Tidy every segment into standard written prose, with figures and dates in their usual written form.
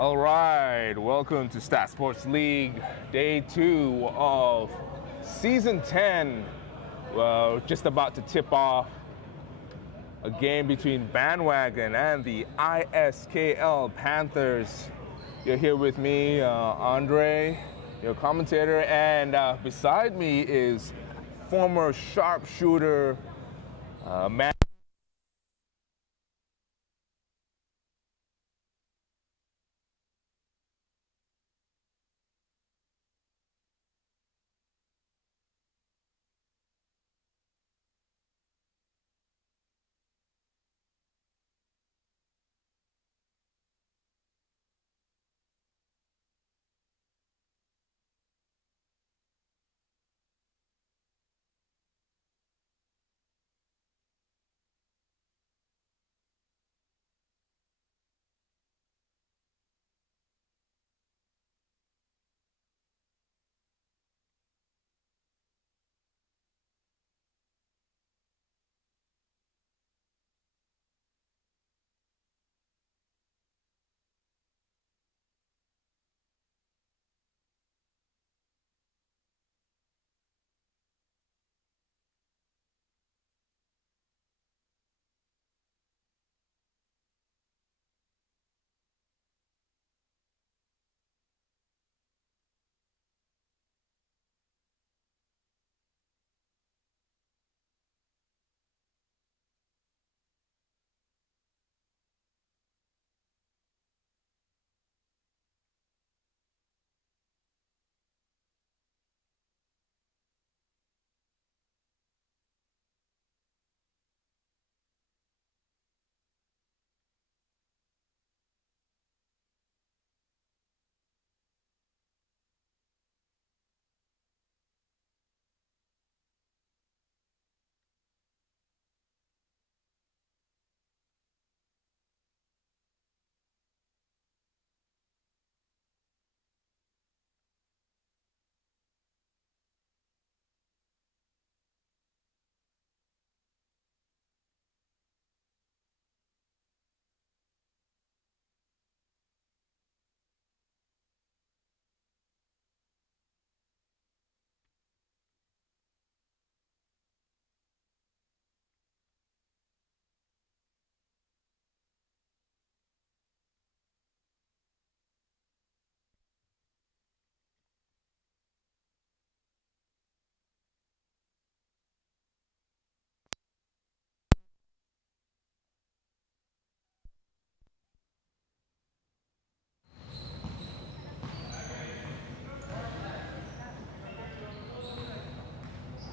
All right, welcome to StatSports League, day 2 of season 10. Well, just about to tip off a game between Bandwagon and the ISKL Panthers. You're here with me, Andre, your commentator, and beside me is former sharpshooter, Matt.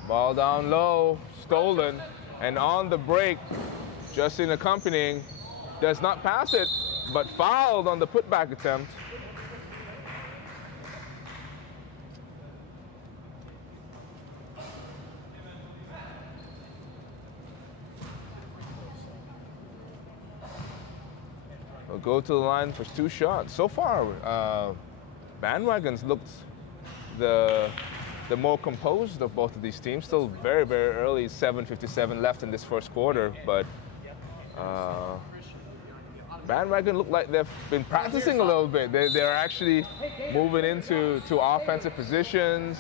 Ball down low, stolen, and on the break, Justin accompanying, does not pass it, but fouled on the putback attempt. We'll go to the line for 2 shots. So far, Bandwagon's looked the more composed of both of these teams. Still very, very early, 7:57 left in this first quarter, but Bandwagon look like they've been practicing a little bit. They're actually moving into offensive positions.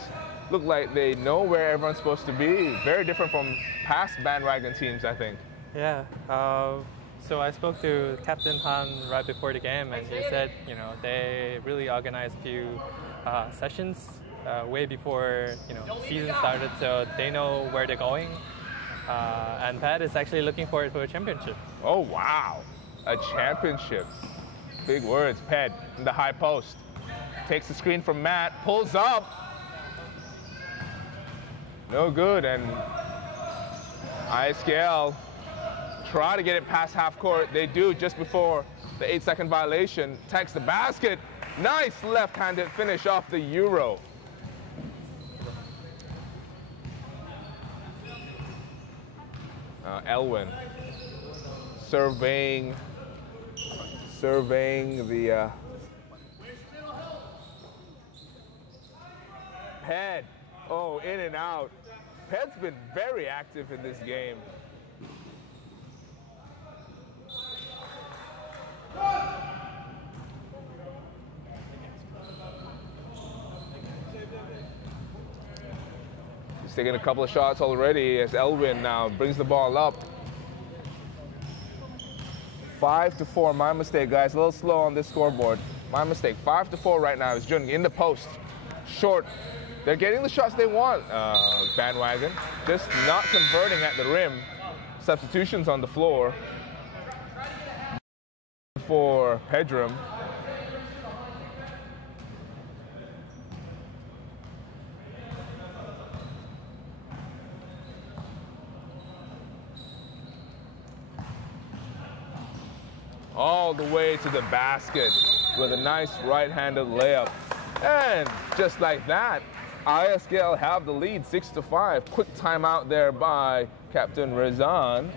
Look like they know where everyone's supposed to be. Very different from past Bandwagon teams, I think. Yeah. So I spoke to Captain Han right before the game, and they said, they really organized a few sessions way before season started, so they know where they're going. And Pat is actually looking forward for a championship. Oh wow, a championship! Big words. Ped in the high post takes the screen from Matt, pulls up, no good, and ISKL try to get it past half court. They do just before the 8-second violation. Takes the basket. Nice left-handed finish off the Euro. Elwin surveying the Ped. Oh, in and out. Ped's been very active in this game. taking a couple of shots already as Elwin now brings the ball up. 5-4, my mistake, guys. A little slow on this scoreboard. My mistake. 5-4 right now. It's Jun in the post. Short. They're getting the shots they want, Bandwagon. Just not converting at the rim. Substitutions on the floor for Pedram. All the way to the basket with a nice right-handed layup. And just like that, ISKL have the lead 6-5. Quick timeout there by Captain Rezan.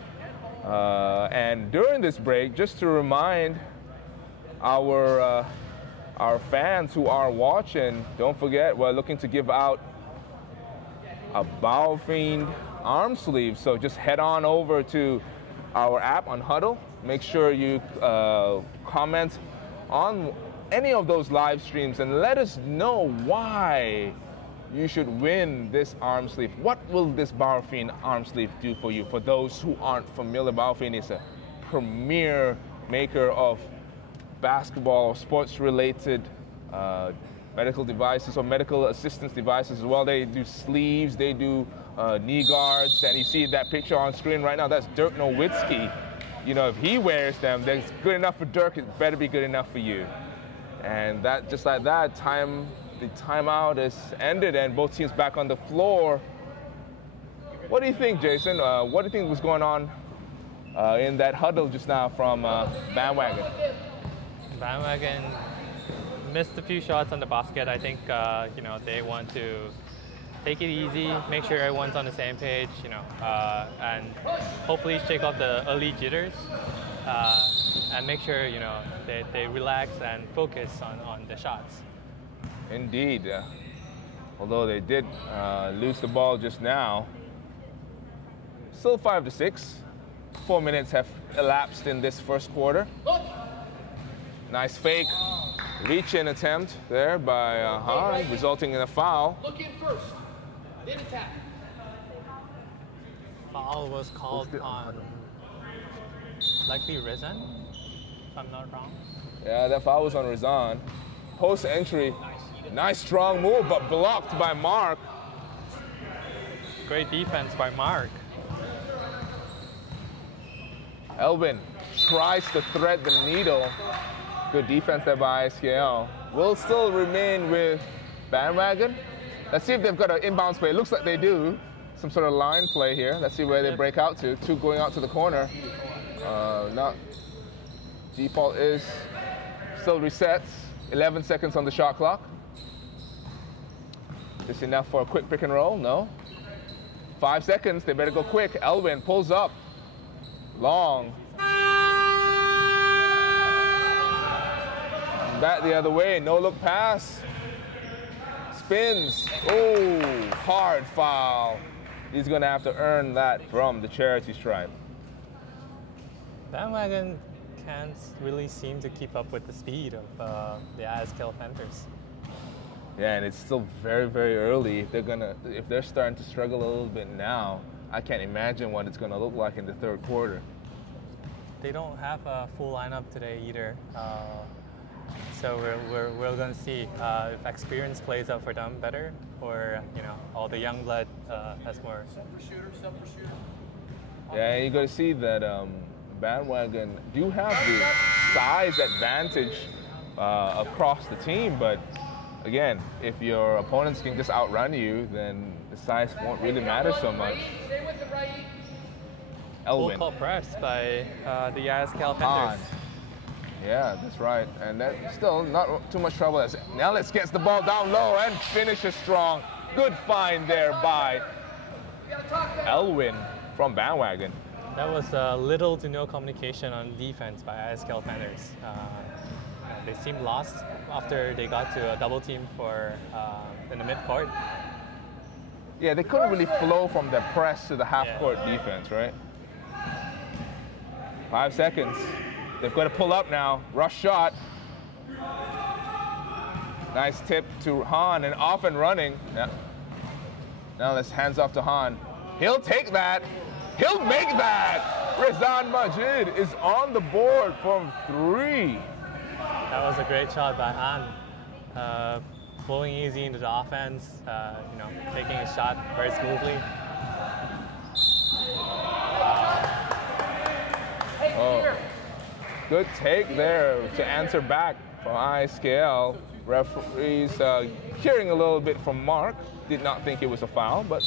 And during this break, just to remind our fans who are watching, don't forget we're looking to give out a Baofiend arm sleeve. So just head on over to our app on Huddle. Make sure you comment on any of those live streams and let us know why you should win this arm sleeve. What will this Baofiend arm sleeve do for you? For those who aren't familiar, Baofiend is a premier maker of basketball, sports-related medical devices or medical assistance devices as well. They do sleeves, they do knee guards, and you see that picture on screen right now. That's Dirk Nowitzki. You know, if he wears them, then it's good enough for Dirk, it better be good enough for you. And that, just like that, the timeout is ended and both teams back on the floor. What do you think, Jason? What do you think was going on in that huddle just now from Bandwagon? Bandwagon missed a few shots on the basket. I think you know, they want to take it easy, make sure everyone's on the same page, you know, and hopefully shake off the early jitters, and make sure, you know, they relax and focus on the shots. Indeed. Although they did lose the ball just now. Still 5-6. 4 minutes have elapsed in this first quarter. Nice fake reach-in attempt there by Han, resulting in a foul. Look in first, then attack. Foul was called on likely Rezan, if I'm not wrong. Yeah, that foul was on Rezan. Post entry, nice strong move, but blocked by Mark. Great defense by Mark. Elvin tries to thread the needle. Good defense there by ISKL. Will still remain with Bandwagon. Let's see if they've got an inbounds play. It looks like they do. Some sort of line play here. Let's see where they break out to. Two going out to the corner. Not default is still resets. 11 seconds on the shot clock. Just enough for a quick pick and roll? No. 5 seconds. They better go quick. Elwin pulls up. Long. Back the other way. No look pass. Spins. Oh, hard foul. He's going to have to earn that from the charity stripe. Bandwagon can't really seem to keep up with the speed of the ISKL Panthers. Yeah, and it's still very, very early. If they're starting to struggle a little bit now, I can't imagine what it's going to look like in the third quarter. They don't have a full lineup today either. So we're going to see if experience plays out for them better, or you know, all the young blood has more. Yeah, you're going to see that Bandwagon do have the size advantage across the team, but again, if your opponents can just outrun you, then the size won't really matter so much. Elwin. Full call press by the ISKL Panthers. Yeah, that's right. And that's still not too much trouble. Now let's get the ball down low and finishes strong. Good find there by Elwin from Bandwagon. That was little to no communication on defense by ISKL Panthers. They seemed lost after they got to a double team in the mid-court. Yeah, they couldn't really flow from the press to the half-court defense, right? 5 seconds. They've got to pull up now. Rush shot. Nice tip to Han and off and running. Yeah. Now let's hands off to Han. He'll take that. He'll make that. Rizan Majid is on the board from 3. That was a great shot by Han. Flowing easy into the offense, taking a shot very smoothly. Oh, good take there to answer back from ISKL. Referees hearing a little bit from Mark. Did not think it was a foul, but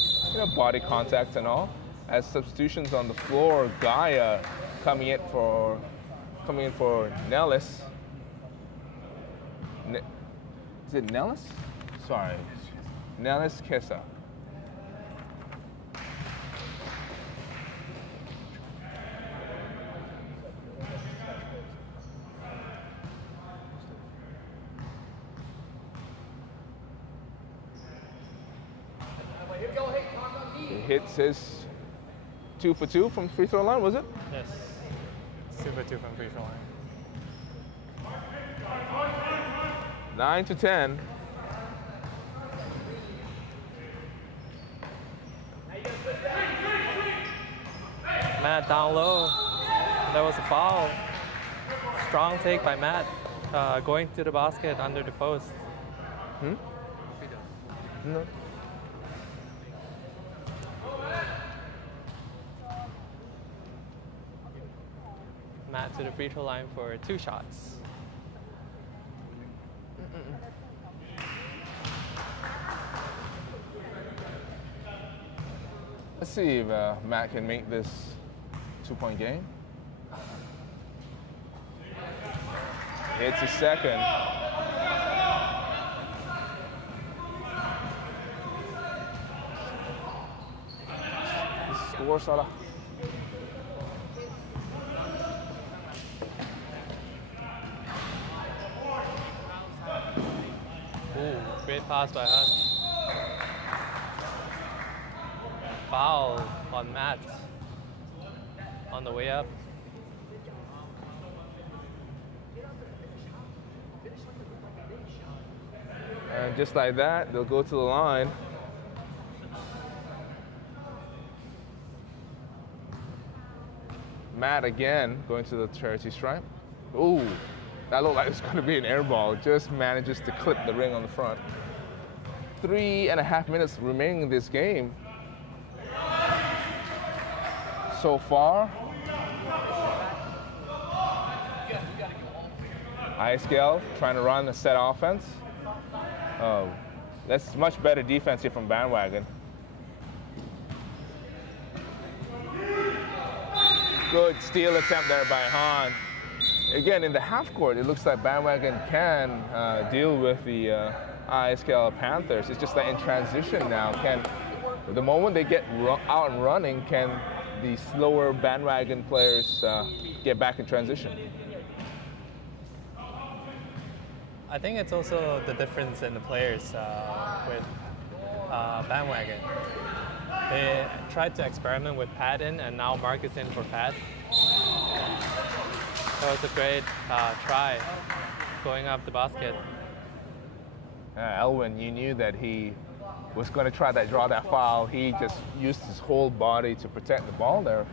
body contact and all. As substitutions on the floor, Gaia coming in for Nellis. Is it Nellis? Sorry, Nellis Kessa. He hits his 2 for 2 from free throw line, was it? Yes, 2 for 2 from free throw line. 9-10. Matt down low. That was a foul. Strong take by Matt. Going to the basket under the post. No. Matt to the free throw line for 2 shots. Let's see if Matt can make this 2-point game. It's a second. Score, Salah. Ooh, great pass by Han. Foul on Matt on the way up. And just like that, they'll go to the line. Matt again going to the charity stripe. Ooh, that looked like it's going to be an air ball. Just manages to clip the ring on the front. 3.5 minutes remaining in this game. So far, ISKL trying to run the set offense. That's much better defense here from Bandwagon. Good steal attempt there by Han. Again, in the half court, it looks like Bandwagon can deal with the ISKL Panthers. It's just that in transition now, the moment they get out and running, can the slower Bandwagon players get back in transition? I think it's also the difference in the players with Bandwagon. They tried to experiment with pad in, and now Mark is in for pad. That was a great try going up the basket. Elwin, you knew that he was going to try that, draw that foul. He just used his whole body to protect the ball there.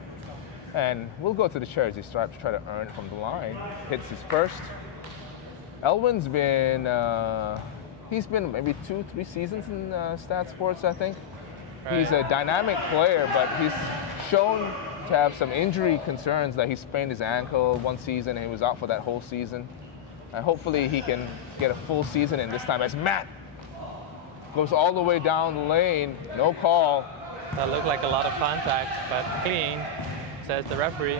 And we'll go to the charity stripe to try to earn it from the line. Hits his first. Elwin's been, he's been maybe 2-3 seasons in StatSports, I think. Right. He's a dynamic player, but he's shown to have some injury concerns that he sprained his ankle one season and he was out for that whole season. And hopefully he can get a full season in this time as Matt goes all the way down the lane, no call. That looked like a lot of contact, but clean, says the referee.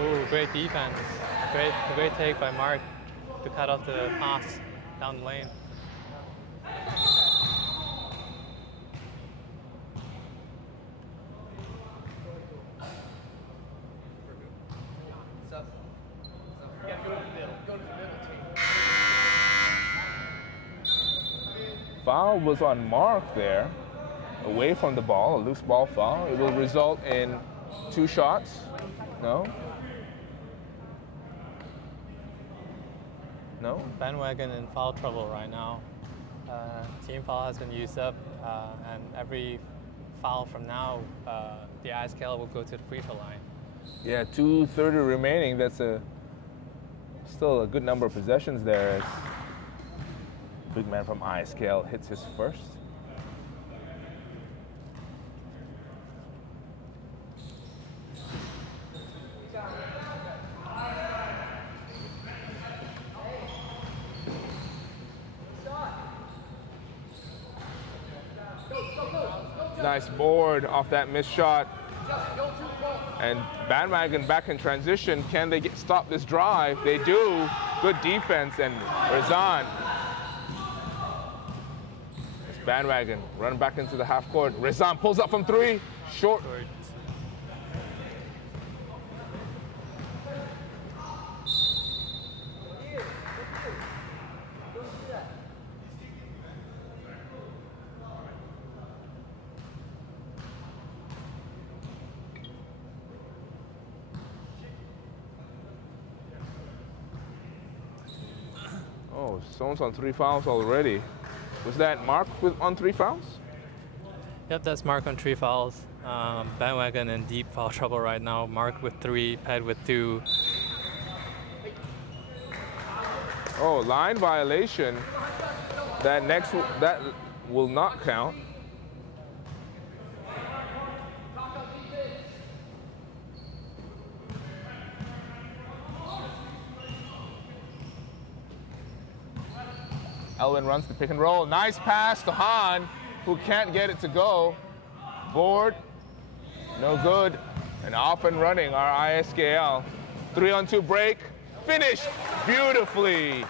Ooh, great defense. Great take by Mark to cut off the pass down the lane. Foul was on Mark there, away from the ball, a loose ball foul. It will result in 2 shots. No? No? Bandwagon in foul trouble right now. Team foul has been used up, and every foul from now, the ISKL will go to the free throw line. Yeah, 2:30 remaining. That's still a good number of possessions there. As big man from ISKL hits his first. Nice board off that missed shot. And Bandwagon back in transition. Can they stop this drive? They do. Good defense, and Razan. It's Bandwagon running back into the half court. Razan pulls up from three. Short. Oh, someone's on 3 fouls already. Was that Mark on 3 fouls? Yep, that's Mark on 3 fouls. Bandwagon in deep foul trouble right now. Mark with 3, Ped with 2. Oh, line violation. That will not count. Elwin runs the pick and roll. Nice pass to Han, who can't get it to go. Board, no good. And off and running our ISKL. 3-on-2 break, finished beautifully.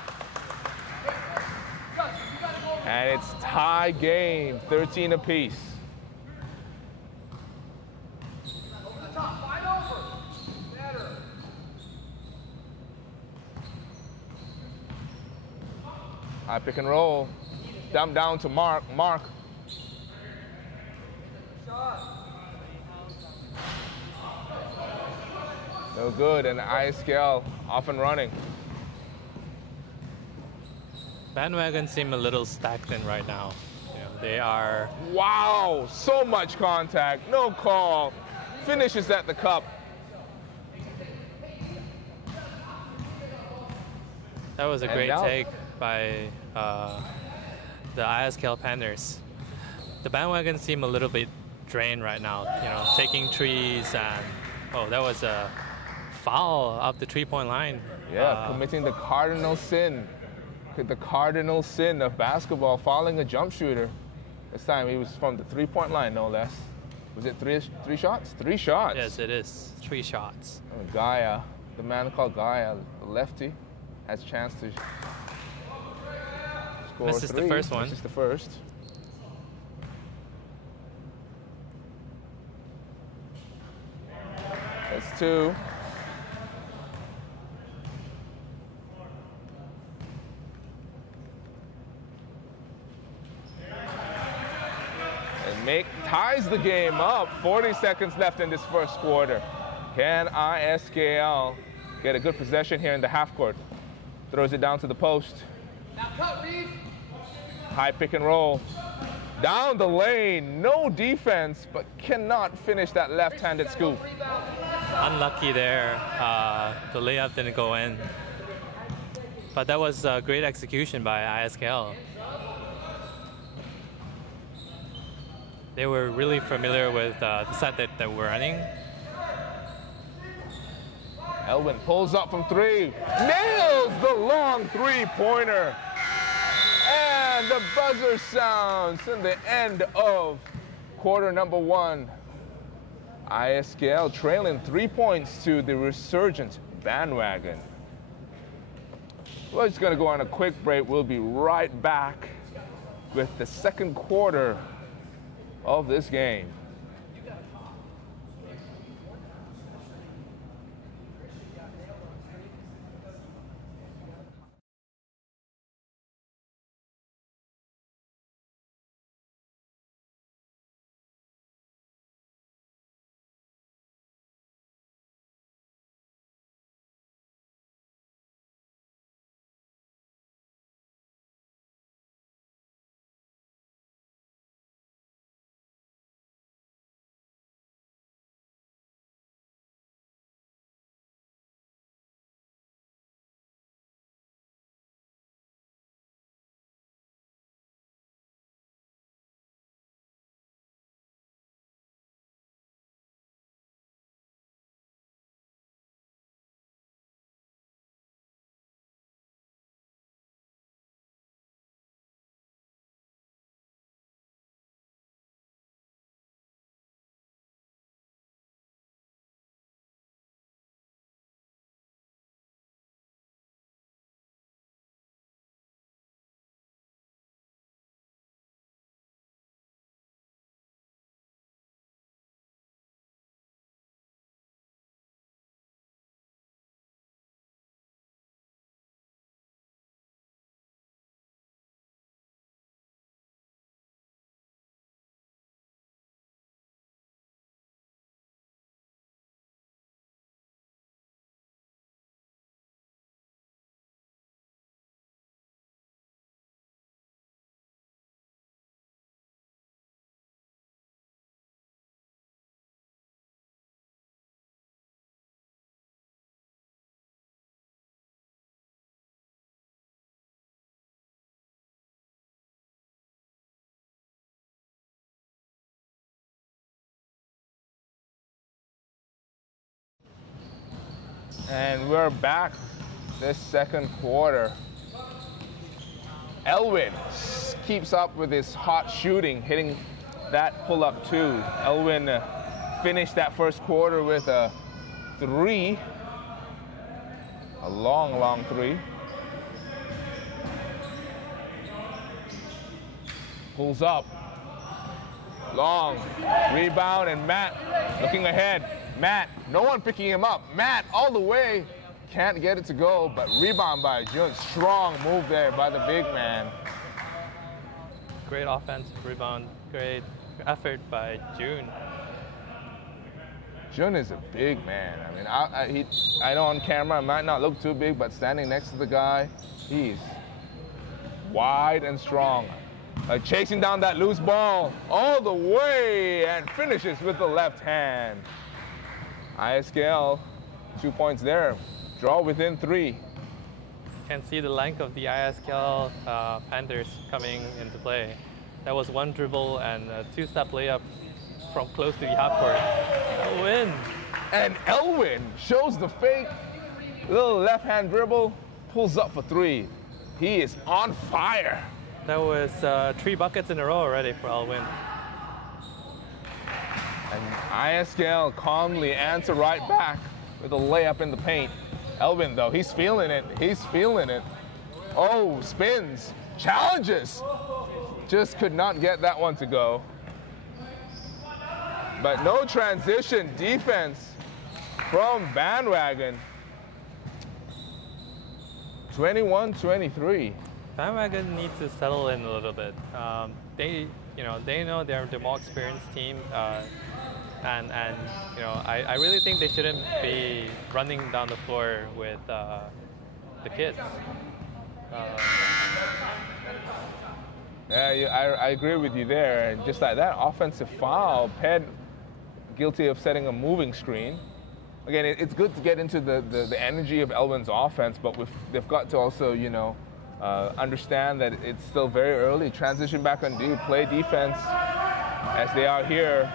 And it's tie game, 13 apiece. High pick and roll. Down to Mark. Mark. No good, and ISKL off and running. Bandwagon seem a little stagnant right now. You know, they are. Wow, so much contact, no call. Finishes at the cup. That was a great take by the ISKL Panthers. The Bandwagon seem a little bit drained right now. You know, taking trees and that was a foul up the 3-point line. Yeah, committing the cardinal sin. The cardinal sin of basketball, fouling a jump shooter. This time he was from the 3-point line, no less. Was it three shots? 3 shots. Yes, it is. 3 shots. Gaia, the man called Gaia, the lefty, has a chance to score 3. This is the first one. This is the first. That's 2. Ties the game up. 40 seconds left in this first quarter. Can ISKL get a good possession here in the half court? Throws it down to the post. Now cut, Reeve. High pick and roll. Down the lane. No defense, but cannot finish that left-handed scoop. Unlucky there. The layup didn't go in. But that was a great execution by ISKL. They were really familiar with the set that they were running. Elwin pulls up from 3. Nails the long 3-pointer. And the buzzer sounds in the end of quarter number 1. ISKL trailing 3 points to the resurgent Bandwagon. We're just going to go on a quick break. We'll be right back with the second quarter of this game. And we're back this second quarter. Elwin keeps up with his hot shooting, hitting that pull-up too. Elwin finished that first quarter with a 3. A long, long 3. Pulls up. Long. Rebound, and Matt looking ahead. Matt, no one picking him up. Matt all the way. Can't get it to go, but rebound by Jun. Strong move there by the big man. Great offensive rebound. Great effort by Jun. Jun is a big man. I mean, I know on camera it might not look too big, but standing next to the guy, he's wide and strong. Chasing down that loose ball all the way and finishes with the left hand. ISKL, 2 points there. Draw within 3. You can see the length of the ISKL Panthers coming into play. That was one dribble and a 2-step layup from close to the half court. Elwin. And Elwin shows the fake. Little left-hand dribble, pulls up for 3. He is on fire. That was 3 buckets in a row already for Elwin. And ISKL calmly answer right back with a layup in the paint. Elwin, though, he's feeling it. He's feeling it. Oh, spins, challenges. Just could not get that one to go. But no transition defense from Bandwagon. 21-23. Bandwagon needs to settle in a little bit. They know they're the more experienced team, and I really think they shouldn't be running down the floor with the kids. Yeah, I agree with you there. And just like that, offensive foul. Ped guilty of setting a moving screen. Again, it's good to get into the energy of Elwin's offense, but they've got to also, understand that it's still very early. Transition back on D, play defense as they are here.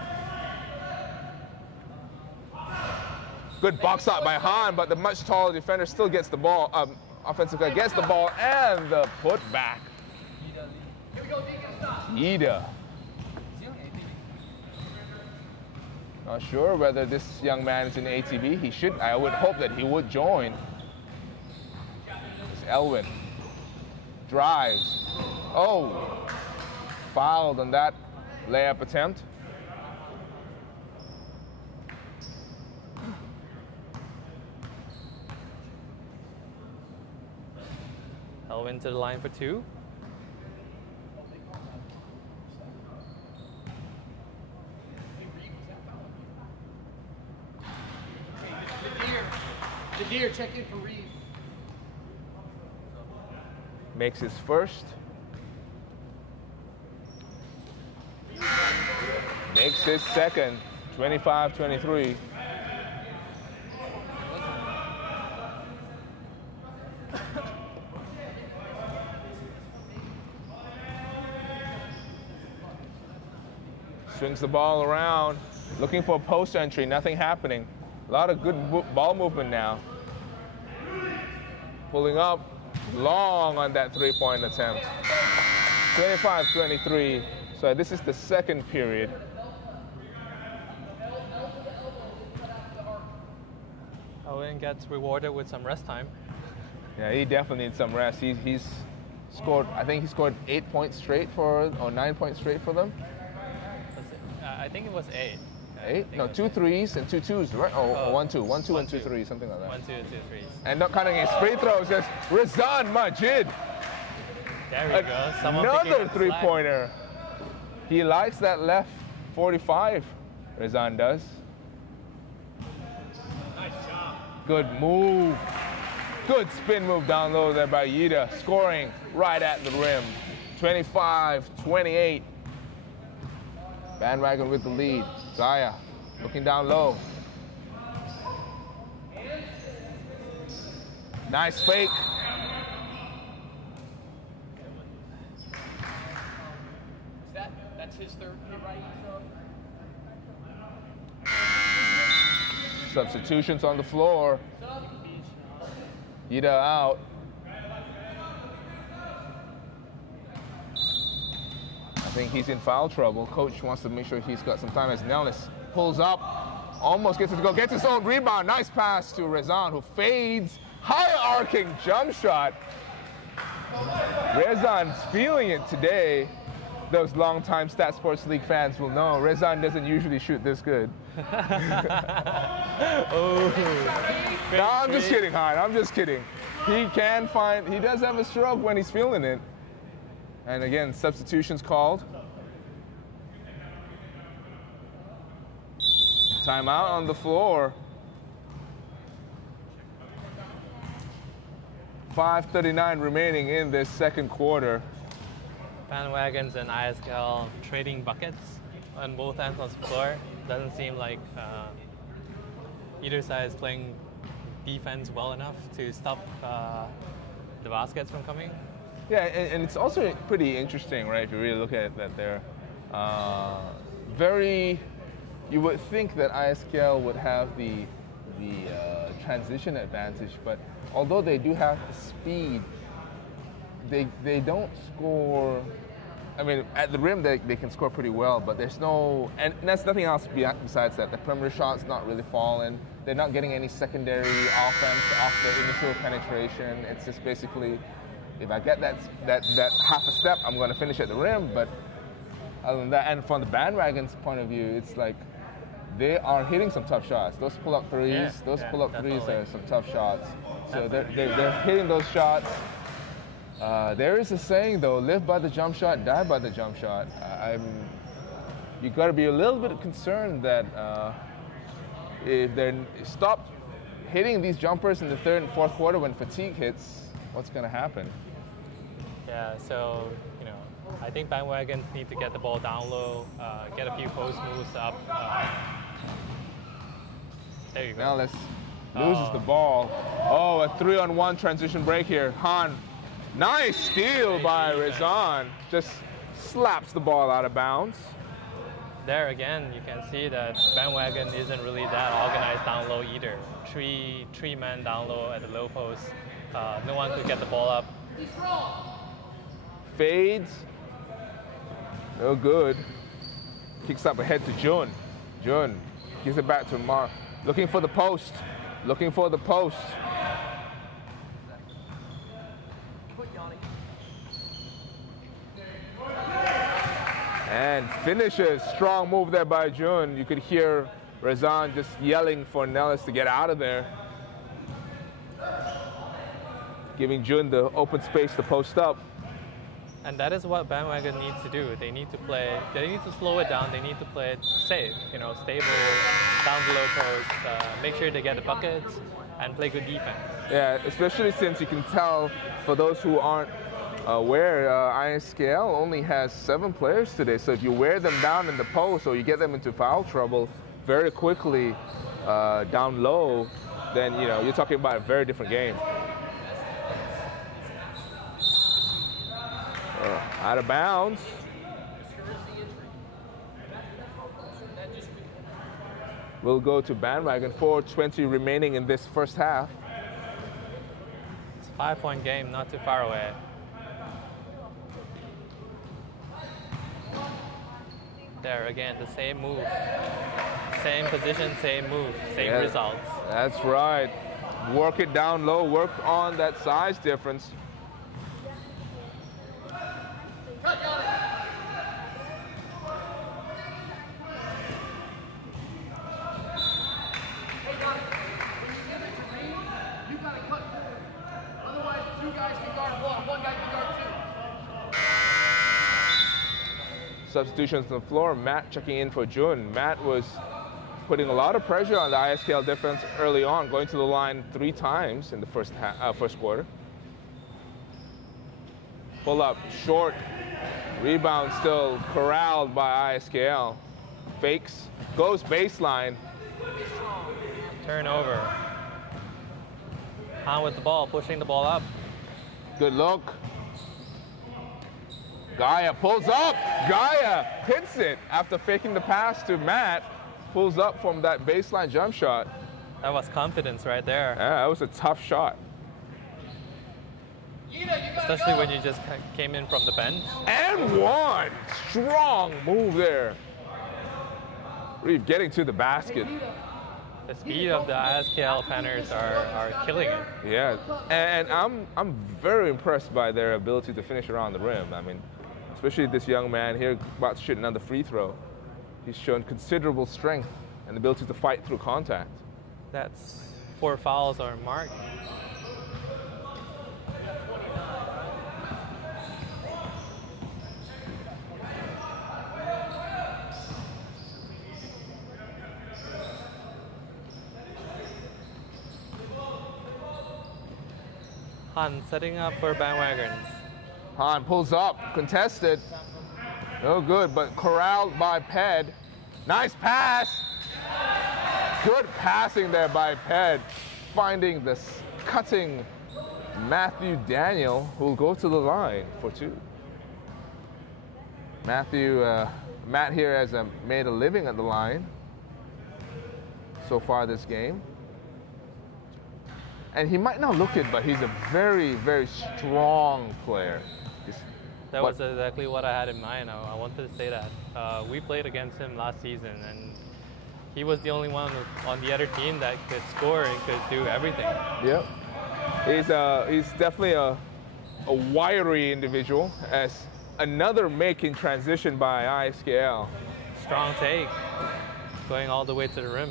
Good box out by Han, but the much taller defender still gets the ball. Offensive guy gets the ball and the putback. Ida. Not sure whether this young man is in ATB. He should. I would hope that he would join. It's Elwin. Drives. Oh, fouled on that layup attempt. Elwin to the line for 2. Jadir, check in for Reeve. Makes his first. Makes his second. 25-23. Swings the ball around, looking for a post entry, nothing happening. A lot of good ball movement now. Pulling up, long on that 3-point attempt. 25-23, so this is the second period. Elwin gets rewarded with some rest time. Yeah, he definitely needs some rest. He's scored, I think he scored 8 points straight or 9 points straight for them. I think it was 8. 8? No, 2 threes and 2 twos, right? Oh, 1 2, 1 2 and 2 3, something like that. 1 2 2 3. And not counting his free throws, just Rizan Majid. There we go. Another 3-pointer. He likes that left 45. Rizan does. Nice job. Good move. Good spin move down low there by Yida. Scoring right at the rim. 25-28. Bandwagon with the lead. Zaya looking down low. Nice fake. That's his third hit, right? Substitutions on the floor. Ida out. I think he's in foul trouble. Coach wants to make sure he's got some time as Nellis pulls up, almost gets it to go, gets his own rebound. Nice pass to Rezan, who fades. High arcing jump shot. Rezan's feeling it today. Those longtime StatSports League fans will know Rezan doesn't usually shoot this good. Oh, No, I'm just kidding, Han. I'm just kidding. He does have a stroke when he's feeling it. And again, substitutions called. Timeout on the floor. 5:39 remaining in this second quarter. Bandwagons and ISKL trading buckets on both ends of the floor. Doesn't seem like either side is playing defense well enough to stop the baskets from coming. Yeah, and it's also pretty interesting, right? If you really look at it, that they're you would think that ISKL would have the transition advantage, but although they do have the speed, they don't score. I mean, at the rim they can score pretty well, but there's no, and that's nothing else besides that. The perimeter shot's not really falling. They're not getting any secondary offense off the initial penetration. It's just basically, if I get that half a step, I'm going to finish at the rim. But other than that, and from the Bandwagon's point of view, it's like they are hitting some tough shots. Those pull-up threes, threes are some tough shots. So they're hitting those shots. There is a saying though: live by the jump shot, die by the jump shot. You got to be a little bit concerned that if they stop hitting these jumpers in the third and fourth quarter when fatigue hits, what's going to happen? Yeah, so I think Bandwagons need to get the ball down low, get a few post moves up. There you go. Now let's loses the ball. Oh, a 3-on-1 transition break here. Han, nice steal by Rezan. Just slaps the ball out of bounds. There again, you can see that Bandwagon isn't really that organized down low either. Three men down low at the low post. No one could get the ball up. Fades. No good. Kicks up ahead to Jun. Jun gives it back to Mar. Looking for the post. Looking for the post. And finishes. Strong move there by Jun. You could hear Rezan just yelling for Nellis to get out of there. Giving Jun the open space to post up. And that is what Bandwagon needs to do. They need to slow it down. They need to play it safe, stable, down the low post, make sure they get the buckets, and play good defense. Yeah, especially since you can tell, for those who aren't aware, ISKL only has 7 players today. So if you wear them down in the post or you get them into foul trouble very quickly down low, then you're talking about a very different game. Out of bounds. We'll go to Bandwagon. 4:20 remaining in this first half. It's a 5-point game, not too far away. There again, the same move. Same position, same move, same results. That's right. Work it down low, work on that size difference. Substitutions on the floor. Matt checking in for Jun. Matt was putting a lot of pressure on the ISKL defense early on, going to the line 3 times in the first quarter. Pull up, short. Rebound still corralled by ISKL. Fakes, goes baseline. Turnover. Han with the ball, pushing the ball up. Good look. Gaia pulls up. Gaia hits it after faking the pass to Matt. Pulls up from that baseline jump shot. That was confidence right there. Yeah, that was a tough shot. especially when you just came in from the bench. And one strong move there. Reeve getting to the basket. The speed of the ISKL Panthers are killing it. Yeah, and I'm very impressed by their ability to finish around the rim. I mean, especially this young man here about to shoot another free throw. He's shown considerable strength and ability to fight through contact. That's 4 fouls are marked. Han setting up for Bandwagons. Han pulls up, contested. No good, but corralled by Ped. Nice pass. Good passing there by Ped. Finding this cutting Matthew Daniel, who will go to the line for 2. Matt here has made a living at the line so far this game. And he might not look it, but he's a very, very strong player. That was exactly what I had in mind. I wanted to say that. We played against him last season, and he was the only one on the other team that could score and could do everything. Yep. He's definitely a wiry individual, as another making transition by ISKL. Strong take, going all the way to the rim.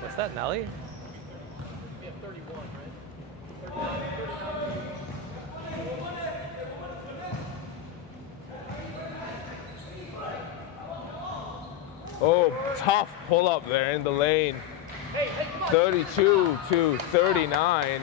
What's that, Nelly? We have 31, right? 39. Oh, tough pull up there in the lane. 32 to 39.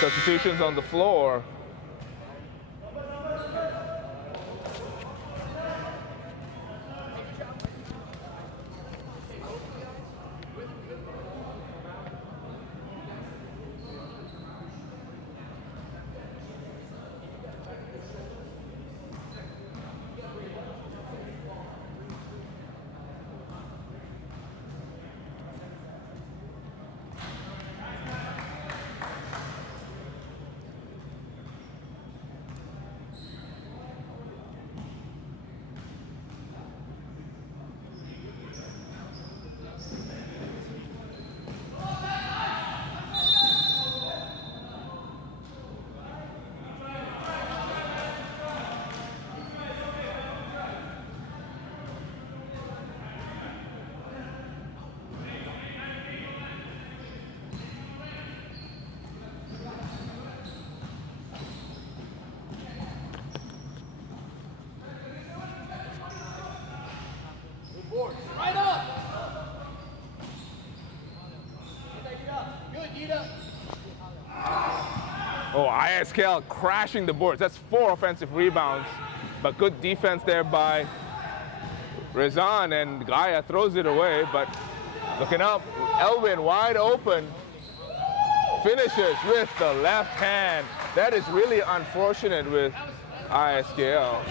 Substitutions on the floor. Right up. Good, Gita. Oh, ISKL crashing the boards. That's 4 offensive rebounds, but good defense there by Rezan, and Gaia throws it away, but looking up, Elwin wide open, finishes with the left hand. That is really unfortunate with ISKL.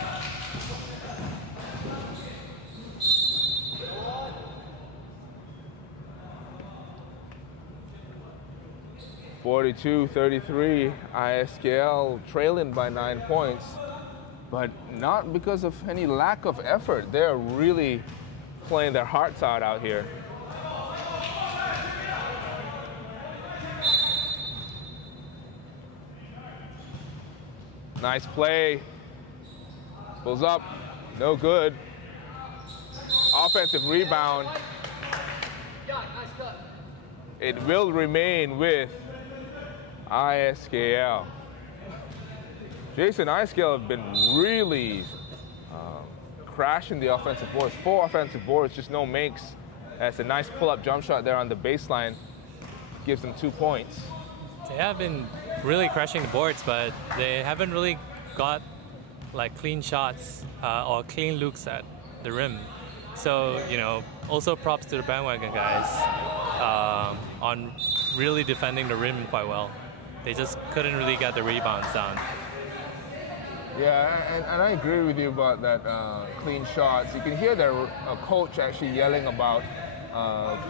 (42-33), ISKL trailing by 9 points, but not because of any lack of effort. They're really playing their hearts out here. Nice play. Pulls up, no good. Offensive rebound. Yeah, nice cut. It will remain with ISKL. Jason, ISKL have been really crashing the offensive boards. 4 offensive boards, just no makes. That's a nice pull-up jump shot there on the baseline. Gives them 2 points. They have been really crashing the boards, but they haven't really got like clean shots or clean looks at the rim. So, also props to the Bandwagon guys on really defending the rim quite well. They just couldn't really get the rebounds down. Yeah, and I agree with you about that clean shots. You can hear their coach actually yelling about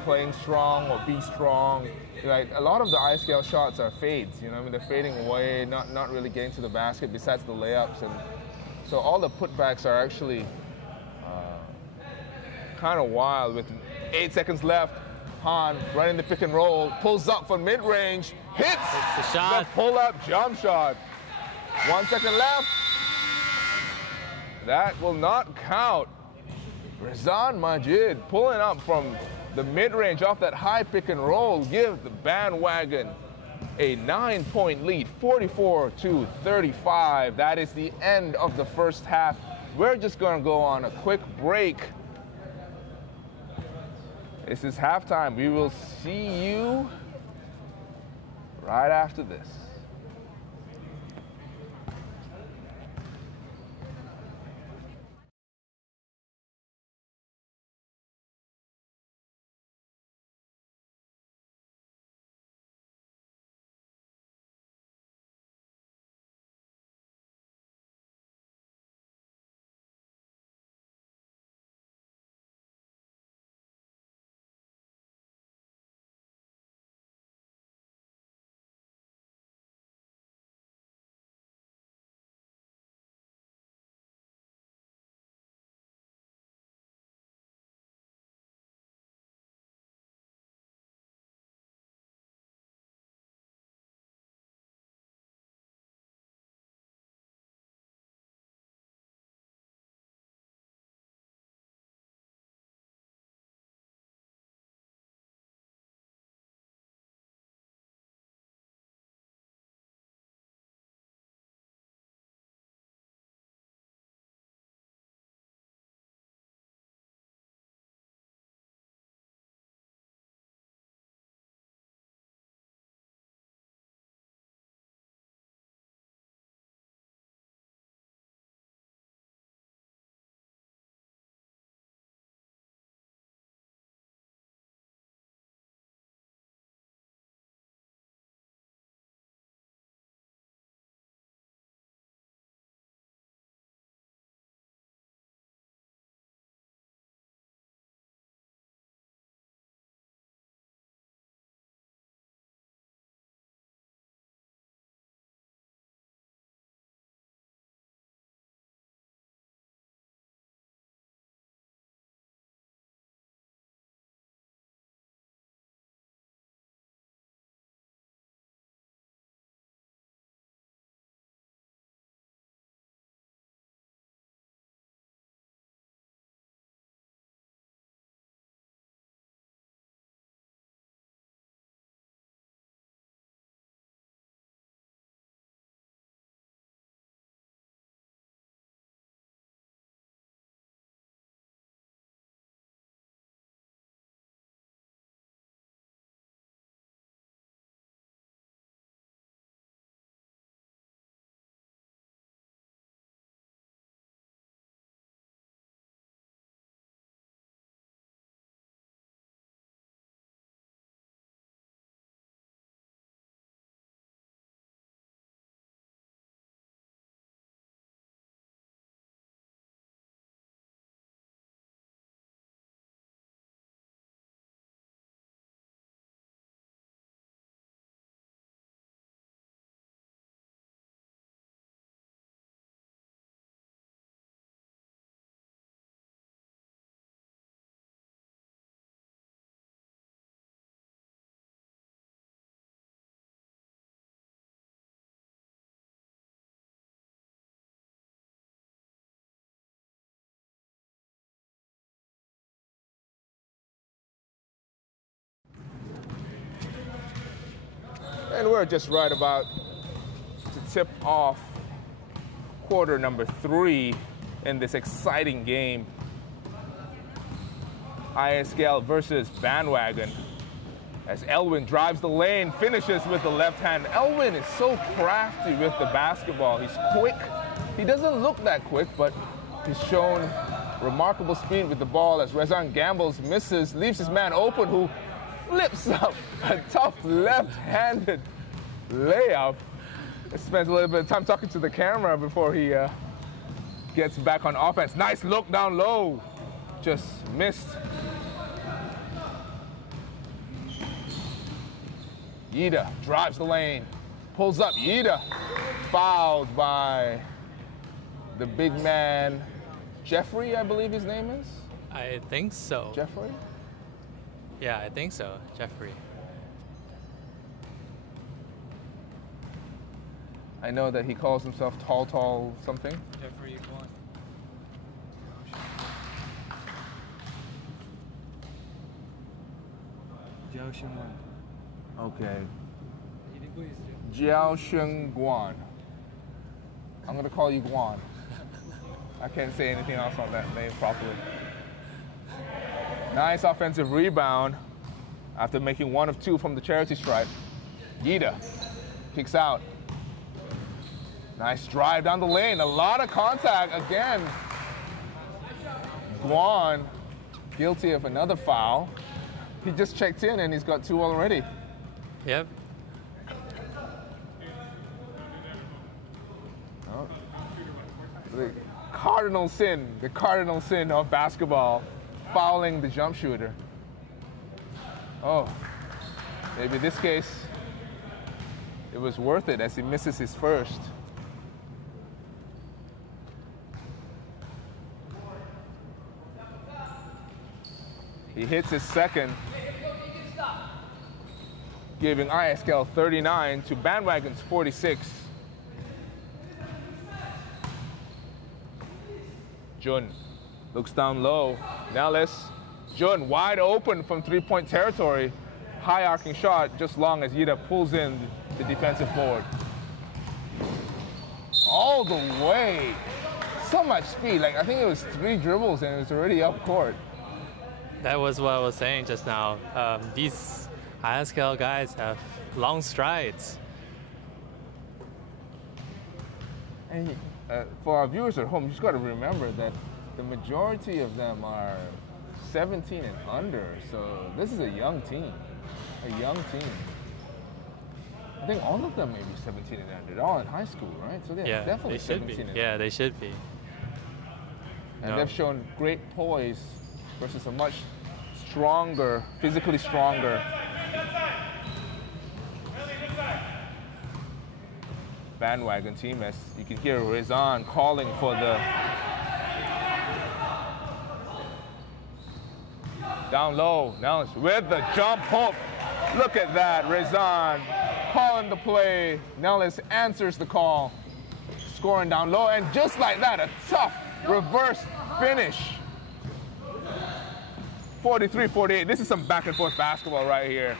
playing strong or be strong. Like, a lot of the ISKL shots are fades, they're fading away, not really getting to the basket besides the layups. And so all the putbacks are actually kind of wild. With 8 seconds left, Han running the pick and roll, pulls up for mid-range, hits the shot. The pull-up jump shot. 1 second left. That will not count. Rizan Majid pulling up from the mid-range off that high pick and roll, give the Bandwagon a 9-point lead, 44-35. That is the end of the first half. We're just going to go on a quick break. This is halftime. We will see you right after this. And we're just right about to tip off quarter number 3. in this exciting game. ISKL versus Bandwagon. As Elwin drives the lane, finishes with the left hand. Elwin is so crafty with the basketball. He's quick. He doesn't look that quick, but he's shown remarkable speed with the ball as Rezan gambles, misses, leaves his man open, who flips up a tough left-handed layup. Spends a little bit of time talking to the camera before he gets back on offense. Nice look down low. Just missed. Yida drives the lane, pulls up. Yida fouled by the big man, Jeffrey, I believe his name is? I think so. Jeffrey? Yeah, I think so. Jeffrey. I know that he calls himself Tall something. Jeffrey won. Okay. Jiao Sheng Guan. I'm going to call you Guan. I can't say anything else on that name properly. Nice offensive rebound after making 1 of 2 from the charity stripe. Yida kicks out. Nice drive down the lane. A lot of contact again. Guan guilty of another foul. He just checked in and he's got 2 already. Yep. Oh. The cardinal sin of basketball, fouling the jump shooter. Oh, maybe in this case, it was worth it as he misses his first. He hits his second, giving ISKL 39 to Bandwagon's 46. Jun looks down low. Nellis. Jun wide open from three-point territory. High arcing shot, just long as Yida pulls in the defensive board. All the way. So much speed. Like, I think it was 3 dribbles and it was already up court. That was what I was saying just now. These ISKL guys have long strides. And for our viewers at home, you just got to remember that the majority of them are 17 and under. So this is a young team. A young team. I think all of them may be 17 and under. They're all in high school, right? So they're definitely they should 17 be. and Yeah, under. they should be. And they've shown great poise versus a much stronger, physically stronger Bandwagon team, as you can hear Rezan calling for the down low. Now it's with the jump hook. Look at that, Rezan calling the play. Nellis answers the call, scoring down low, and just like that, a tough reverse finish. 43-48. This is some back and forth basketball right here.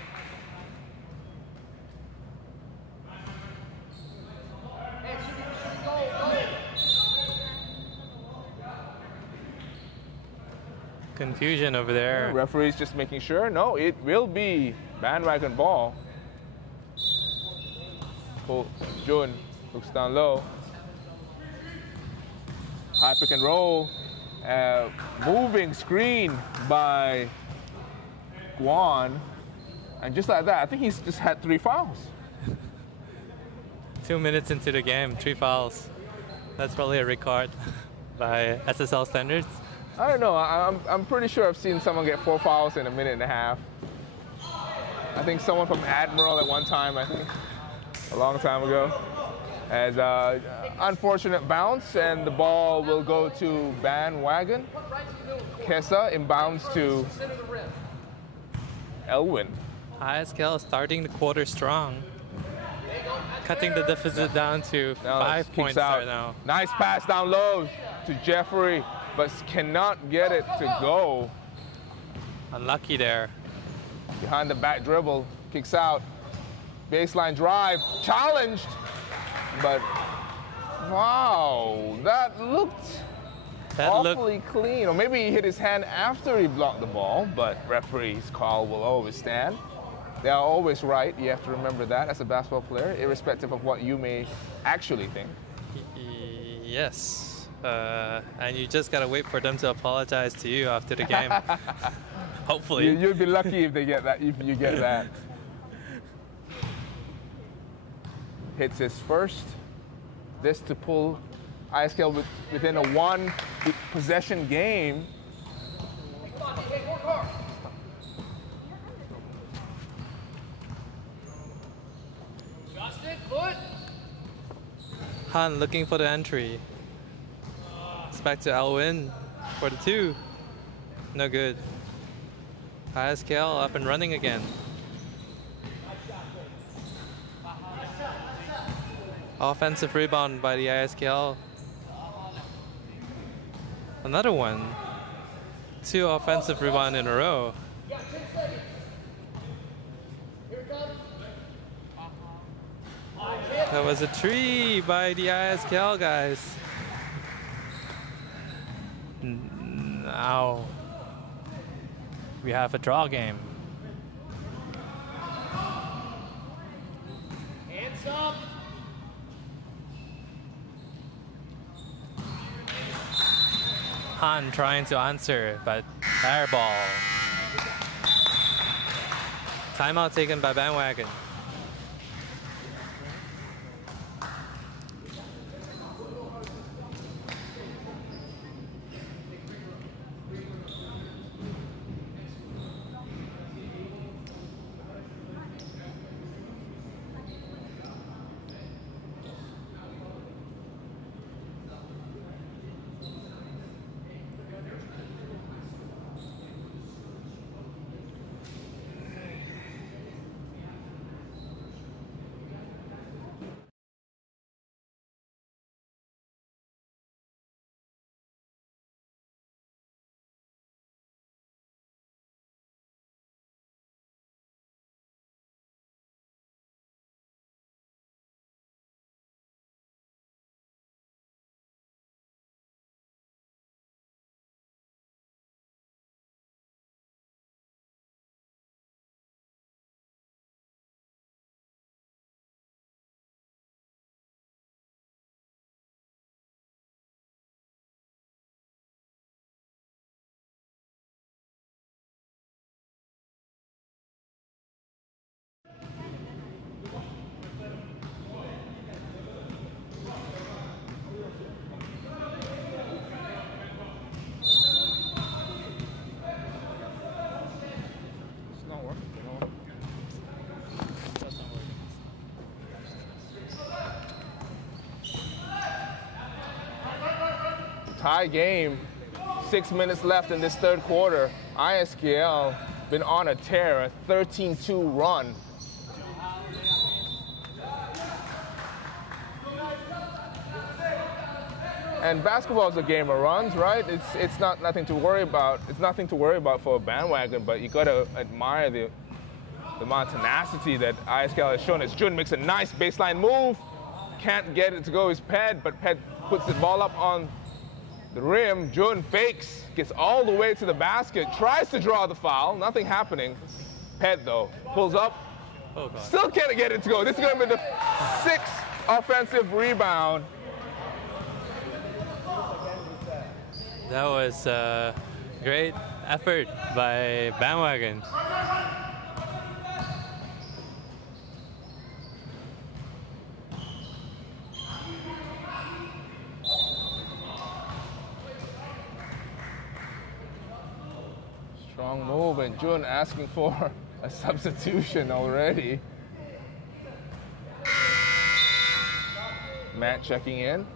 Confusion over there. Referee's just making sure. No, it will be Bandwagon ball. Jun looks down low. High pick and roll. Moving screen by Guan. And just like that, I think he's just had 3 fouls. 2 minutes into the game, 3 fouls. That's probably a record by SSL standards. I don't know. I'm pretty sure I've seen someone get 4 fouls in a minute and a half. I think someone from Admiral at one time, I think, a long time ago. As unfortunate bounce, and the ball will go to Bandwagon. Kesa inbounds to Elwin. ISKL starting the quarter strong. Cutting the deficit down to 5 points right now. Nice pass down low to Jeffrey, but cannot get it to go. Unlucky there. Behind the back dribble, kicks out. Baseline drive, challenged, but wow, that looked That looked awfully clean. Or maybe he hit his hand after he blocked the ball, but referee's call will always stand. They are always right. You have to remember that as a basketball player, irrespective of what you may actually think. yes. And you just gotta wait for them to apologize to you after the game. Hopefully. You'd be lucky if they get that. If you get that. Hits his first. This to pull ISKL within a one possession game. Justin, foot. Han looking for the entry. It's back to Alwyn for the 2. No good. ISKL up and running again. Offensive rebound by the ISKL. Another one. 2 offensive rebound in a row. That was a 3 by the ISKL guys. Now we have a draw game. Hands up. Han trying to answer, but air ball. Timeout taken by Bandwagon. Tie game, 6 minutes left in this third quarter. ISKL been on a tear, a 13-2 run. And basketball is a game of runs, right? It's not nothing to worry about. It's nothing to worry about for a Bandwagon, but you gotta admire the amount of tenacity that ISKL has shown. As Jun makes a nice baseline move, can't get it to go his Ped, but Ped puts the ball up on the rim. Jun fakes, gets all the way to the basket, tries to draw the foul, nothing happening. Ped though, pulls up, still can't get it to go. This is gonna be the 6th offensive rebound. That was a great effort by Bandwagon. Strong move, and Jun asking for a substitution already. Matt checking in.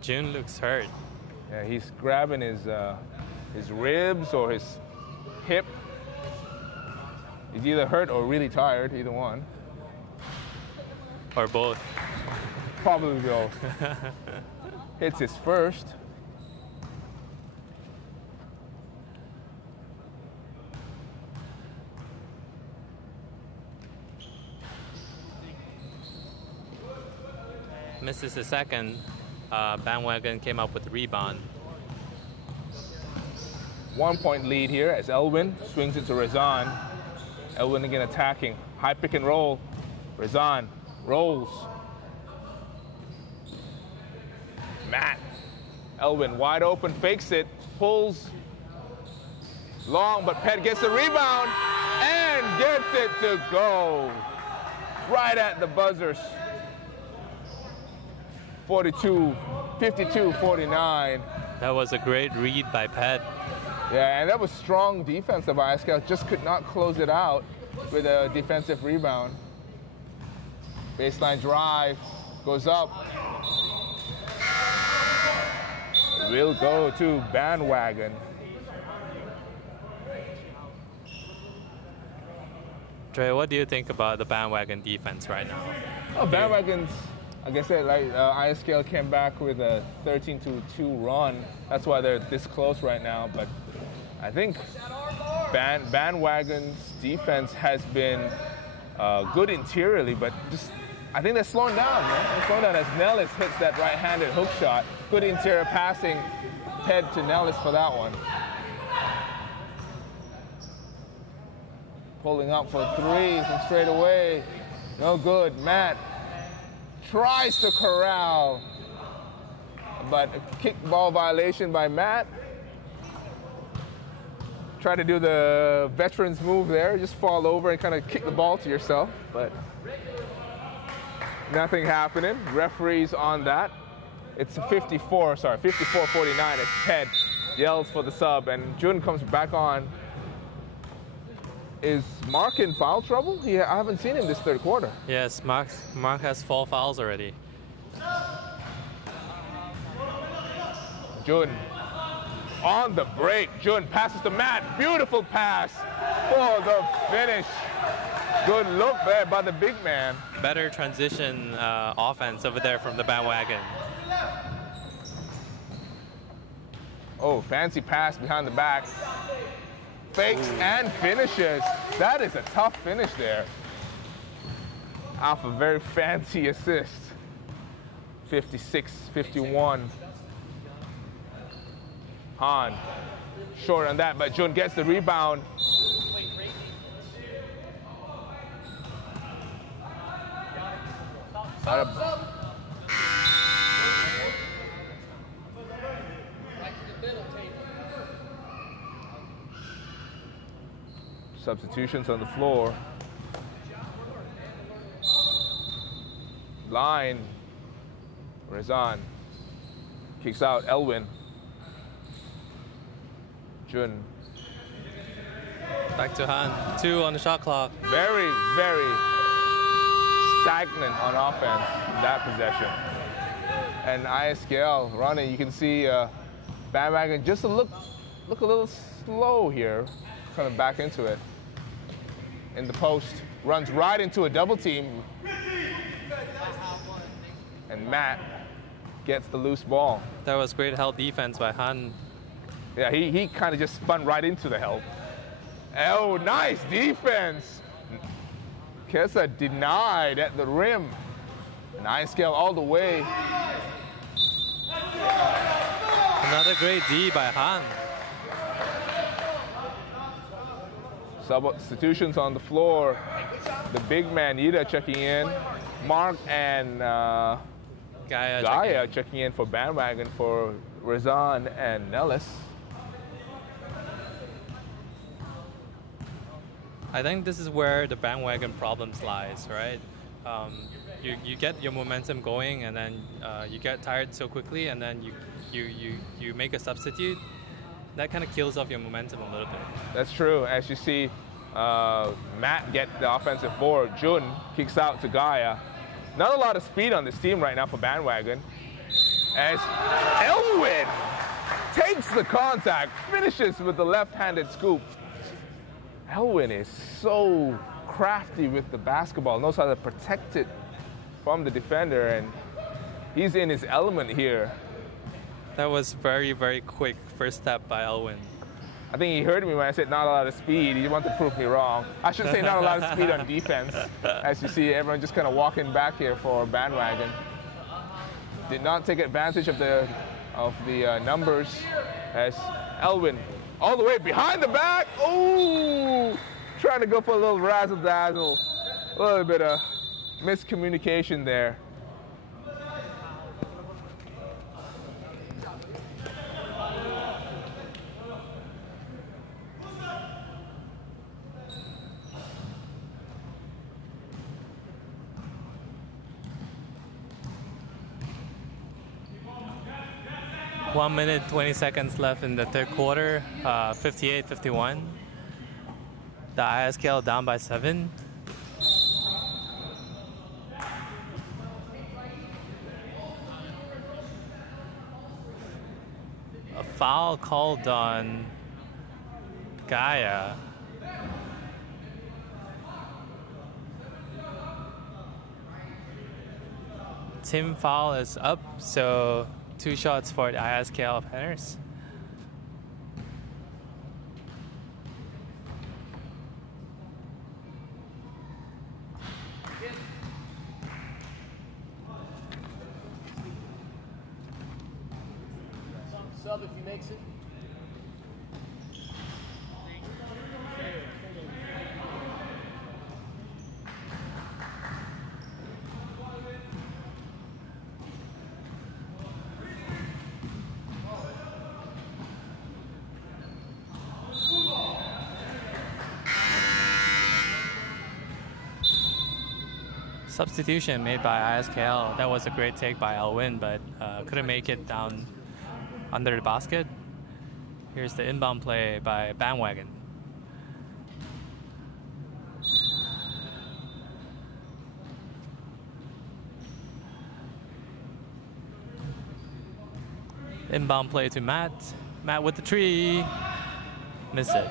Jun looks hurt. Yeah, he's grabbing his ribs or his hip. He's either hurt or really tired, either one. Or both. Probably both. Hits his first. Misses the second. Bandwagon came up with the rebound. 1 point lead here as Elwin swings it to Rezan. Elwin again attacking. High pick and roll. Rezan rolls. Matt. Elwin wide open, fakes it, pulls long, but Pet gets the rebound and gets it to go. Right at the buzzers. 52-49. That was a great read by Pet. Yeah, and that was strong defense of ISKL. Just could not close it out with a defensive rebound. Baseline drive goes up. Will go to Bandwagon. Dre, what do you think about the Bandwagon defense right now? Oh, Bandwagon's, like I said, ISKL came back with a 13-2 run. That's why they're this close right now. But I think Bandwagon's defense has been good interiorly, but just I think they're slowing down, man. They're slowing down as Nellis hits that right-handed hook shot. Good interior passing, head to Nellis for that one. Pulling up for three from straight away. No good. Matt tries to corral, but a kickball violation by Matt. Try to do the veterans move there, just fall over and kind of kick the ball to yourself, but nothing happening. Referees on that. It's 54-49 as Ted yells for the sub, and Jun comes back on. Is Mark in foul trouble? I haven't seen him this third quarter. Yes, Mark has 4 fouls already. Jun on the break. Jun passes to Matt. Beautiful pass for the finish. Good look there by the big man. Better transition offense over there from the Bandwagon. Oh, fancy pass behind the back. Fakes and finishes. That is a tough finish there. Off a very fancy assist. 56-51. Han short on that, but Jun gets the rebound. Substitutions on the floor. Line. Rezan. Kicks out Elwin. Jun. Back to Han. 2 on the shot clock. Very, very stagnant on offense in that possession. And ISKL running, you can see Bandwagon just look a little slow here, coming back into it. In the post, runs right into a double team. And Matt gets the loose ball. That was great help defense by Han. Yeah, he kind of just spun right into the help. Oh, nice defense. Kesa denied at the rim. And ISKL all the way. Another great D by Han. Substitutions on the floor. The big man, Ida, checking in. Mark and Gaia checking in for Bandwagon for Rezan and Nellis. I think this is where the Bandwagon problems lies, right? You get your momentum going, and then you get tired so quickly, and then you make a substitute. That kind of kills off your momentum a little bit. That's true. As you see, Matt get the offensive board. Jun kicks out to Gaia. Not a lot of speed on this team right now for Bandwagon. As Elwin takes the contact, finishes with the left-handed scoop. Elwin is so crafty with the basketball, knows how to protect it from the defender, and he's in his element here. That was very, very quick first step by Elwin. I think he heard me when I said not a lot of speed. He wanted to prove me wrong. I should say not a lot of speed on defense. As you see, everyone just kind of walking back here for Bandwagon. did not take advantage of the numbers as Elwin all the way behind the back. Oh, trying to go for a little razzle dazzle. A little bit of miscommunication there. One minute, 20 seconds left in the third quarter, 58-51. The ISKL down by 7. A foul called on Gaia. Team foul is up, so 2 shots for the ISKL Panthers. Sub if he makes it. Substitution made by ISKL. That was a great take by Elwin, but couldn't make it down under the basket. Here's the inbound play by Bandwagon. Inbound play to Matt. Matt with the 3. Miss it.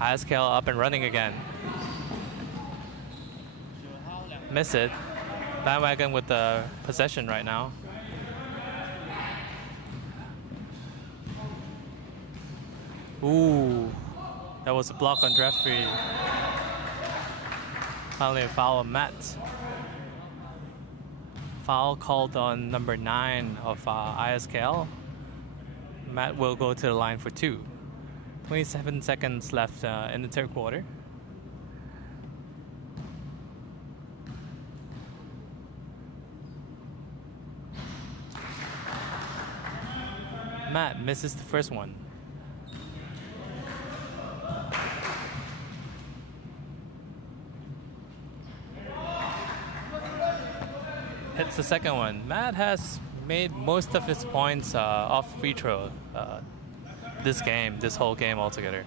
ISKL up and running again. Miss it. Bandwagon with the possession right now. Ooh, that was a block on Jeffrey. Finally a foul on Matt. Foul called on number 9 of ISKL. Matt will go to the line for 2. 27 seconds left in the third quarter. Matt misses the first one. Hits the second one. Matt has made most of his points off free throw this whole game altogether.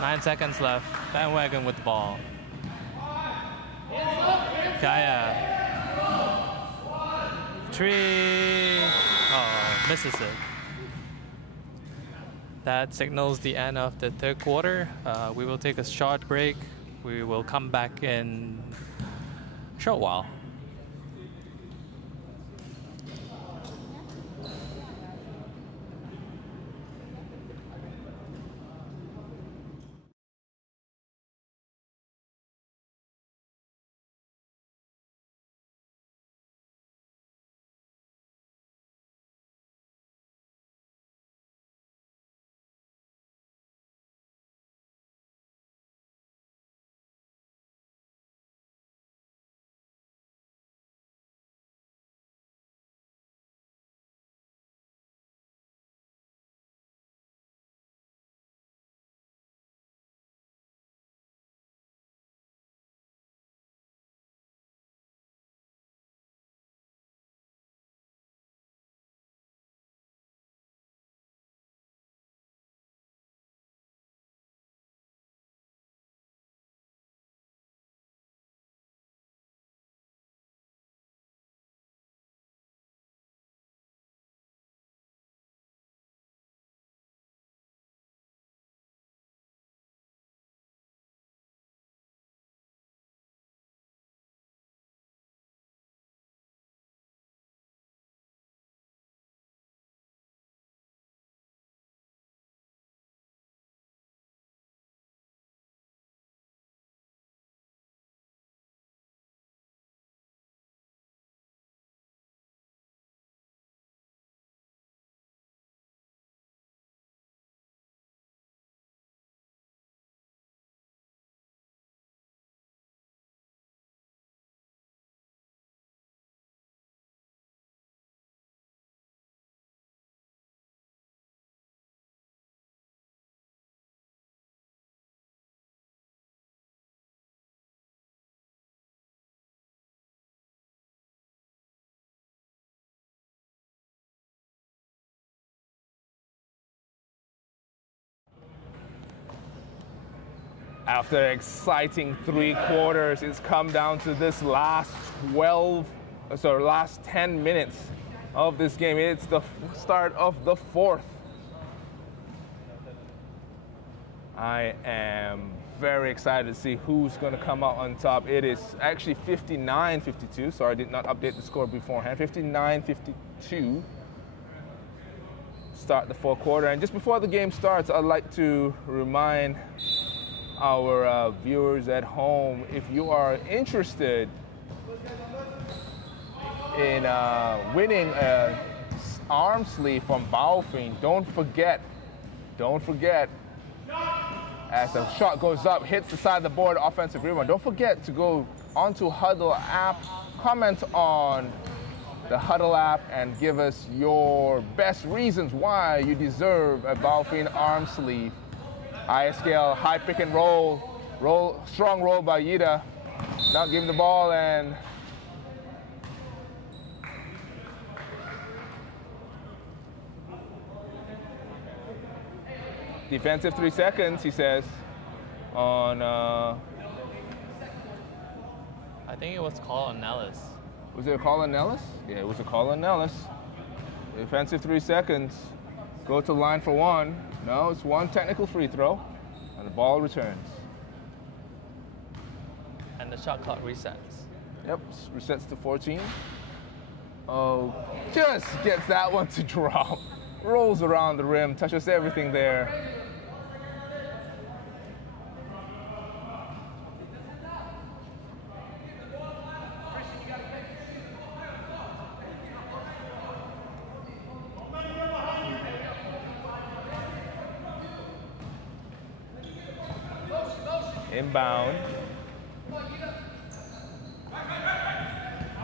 Nine seconds left. Bandwagon with the ball. Gaia. 3. Oh, misses it. That signals the end of the third quarter. We will take a short break. We will come back in a short while. After an exciting 3 quarters, it's come down to this last 10 minutes of this game. It's the start of the 4th. I am very excited to see who's going to come out on top. It is actually 59-52. Sorry, I did not update the score beforehand. 59-52. Start the 4th quarter. And just before the game starts, I'd like to remind our viewers at home, if you are interested in winning an arm sleeve from Baofeng, don't forget, as the shot goes up, hits the side of the board, offensive rebound, don't forget to go onto Huddle app, comment on the Huddle app, and give us your best reasons why you deserve a Baofeng arm sleeve. ISKL, high pick and roll, strong roll by Yida. Now give him the ball and defensive 3 seconds, he says, on, I think it was called on Nellis. Was it a call on Nellis? Yeah, it was a call on Nellis. Defensive 3 seconds. Go to line for 1. No, it's 1 technical free throw, and the ball returns. And the shot clock resets. Yep, resets to 14. Oh, just gets that one to drop. Rolls around the rim, touches everything there. Inbound.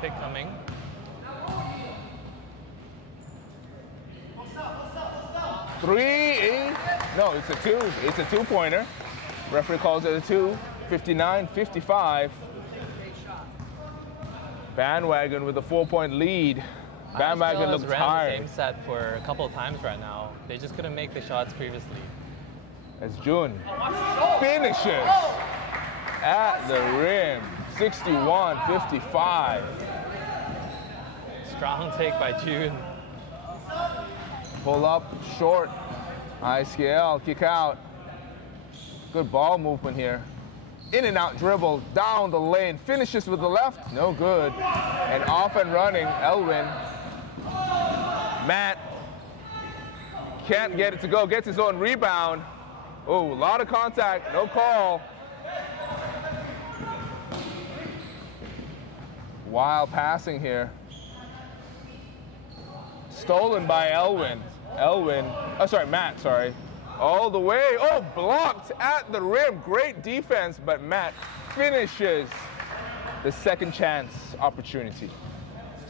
Pick coming. Three. No, it's a 2. It's a 2-pointer. Referee calls it a 2. 59-55. Bandwagon with a 4-point lead. Bandwagon looks tired. The same set for a couple of times right now. They just couldn't make the shots previously. As Jun finishes at the rim. 61-55. Strong take by June. Pull up, short. ISKL, kick out. Good ball movement here. In and out dribble, down the lane. Finishes with the left, no good. And off and running, Elwin. Matt can't get it to go, gets his own rebound. Oh, a lot of contact, no call. Wild passing here. Stolen by Elwin. Matt, sorry. All the way, oh, blocked at the rim. Great defense, but Matt finishes the second chance opportunity.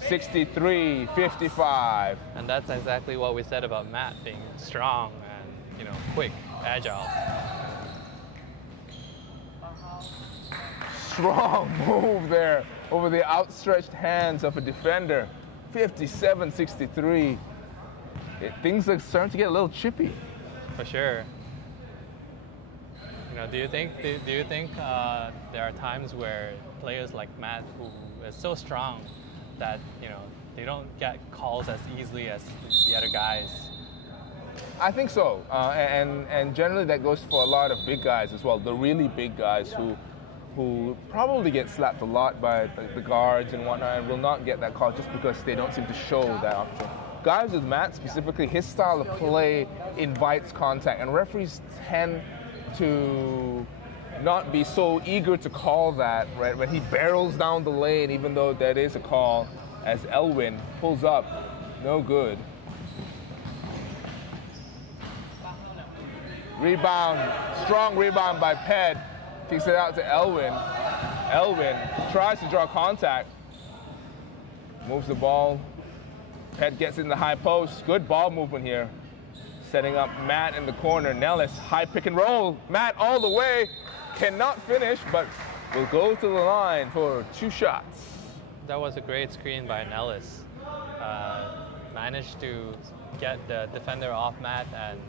63-55. And that's exactly what we said about Matt being strong and, quick, agile. Strong move there over the outstretched hands of a defender. 57-63. Things are starting to get a little chippy. For sure. Do you think there are times where players like Matt, who is so strong, that they don't get calls as easily as the other guys? I think so, and generally that goes for a lot of big guys as well. The really big guys who probably get slapped a lot by the guards and whatnot, and will not get that call just because they don't seem to show that opportunity. Guys with Matt specifically, his style of play invites contact, and referees tend to not be so eager to call that, right? When he barrels down the lane, even though that is a call, as Elwin pulls up, no good. Rebound, strong rebound by Ped, kicks it out to Elwin. Elwin tries to draw contact, moves the ball. Ped gets in the high post. Good ball movement here. Setting up Matt in the corner. Nellis, high pick and roll. Matt all the way. Cannot finish, but will go to the line for 2 shots. That was a great screen by Nellis. Managed to get the defender off Matt and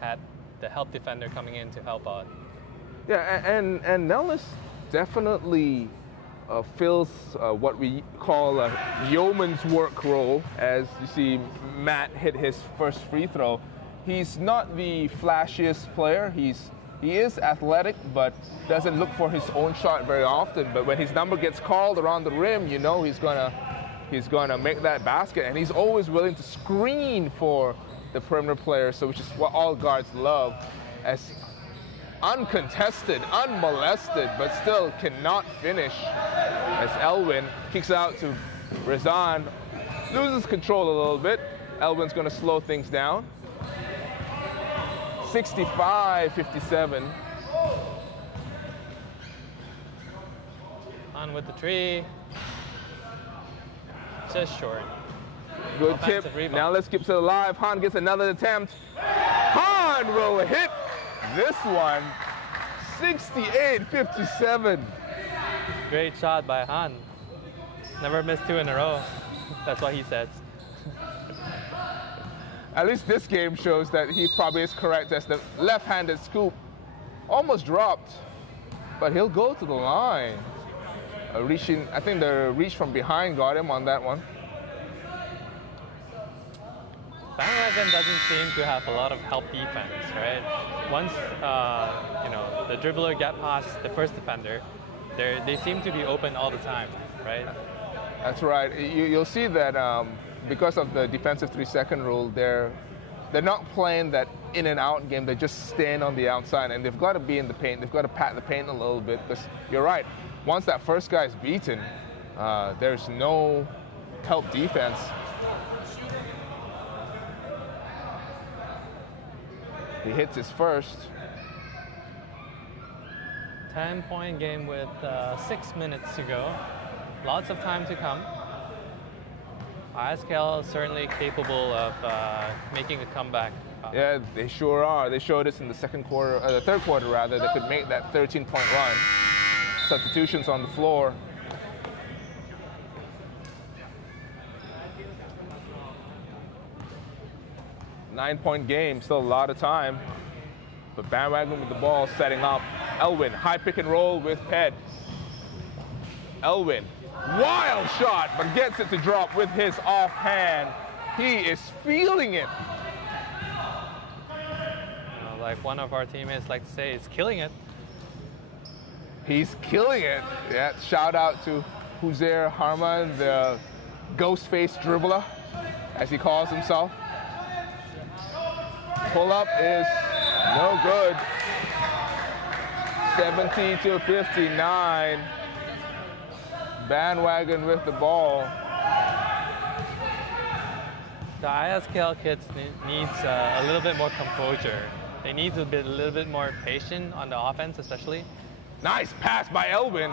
had the help defender coming in to help out. Yeah, and Nellis definitely fills what we call a yeoman's work role. As you see, Matt hit his first free throw. He's not the flashiest player. He is athletic, but doesn't look for his own shot very often. But when his number gets called around the rim, you know he's gonna make that basket, and he's always willing to screen for the perimeter player. So which is what all guards love, as uncontested, unmolested, but still cannot finish. As Elwin kicks out to Razan, loses control a little bit. Elwin's going to slow things down. 65-57. On with the three. Just short. Good Offensive tip. rebound. Now let's keep it alive. Han gets another attempt. Han will hit this one. 68-57. Great shot by Han. Never missed 2 in a row. That's what he says. At least this game shows that he probably is correct, as the left-handed scoop almost dropped, but he'll go to the line. I think the reach from behind got him on that one. Bandwagon doesn't seem to have a lot of help defense, right? Once the dribbler get past the first defender, they seem to be open all the time, right? That's right. You'll see that because of the defensive 3-second rule, they're not playing that in and out game. They just stand on the outside, and they've got to be in the paint. They've got to pat the paint a little bit, because you're right. Once that first guy's beaten, there's no help defense. He hits his first. 10-point game with 6 minutes to go. Lots of time to come. ISKL is certainly capable of making a comeback. Yeah, they sure are. They showed us in the third quarter rather, they could make that 13-point run. Substitutions on the floor. Nine-point game, still a lot of time. But Bandwagon with the ball, setting up. Elwin, high pick and roll with Ped. Elwin, wild shot, but gets it to drop with his offhand. He is feeling it. Like one of our teammates like to say, he's killing it. He's killing it. Yeah, shout out to Huzair Harman, the ghost face dribbler, as he calls himself. Pull up is no good. 70-59. Bandwagon with the ball. The ISKL kids needs a little bit more composure. They need to be a little bit more patient on the offense, especially. Nice pass by Elwin.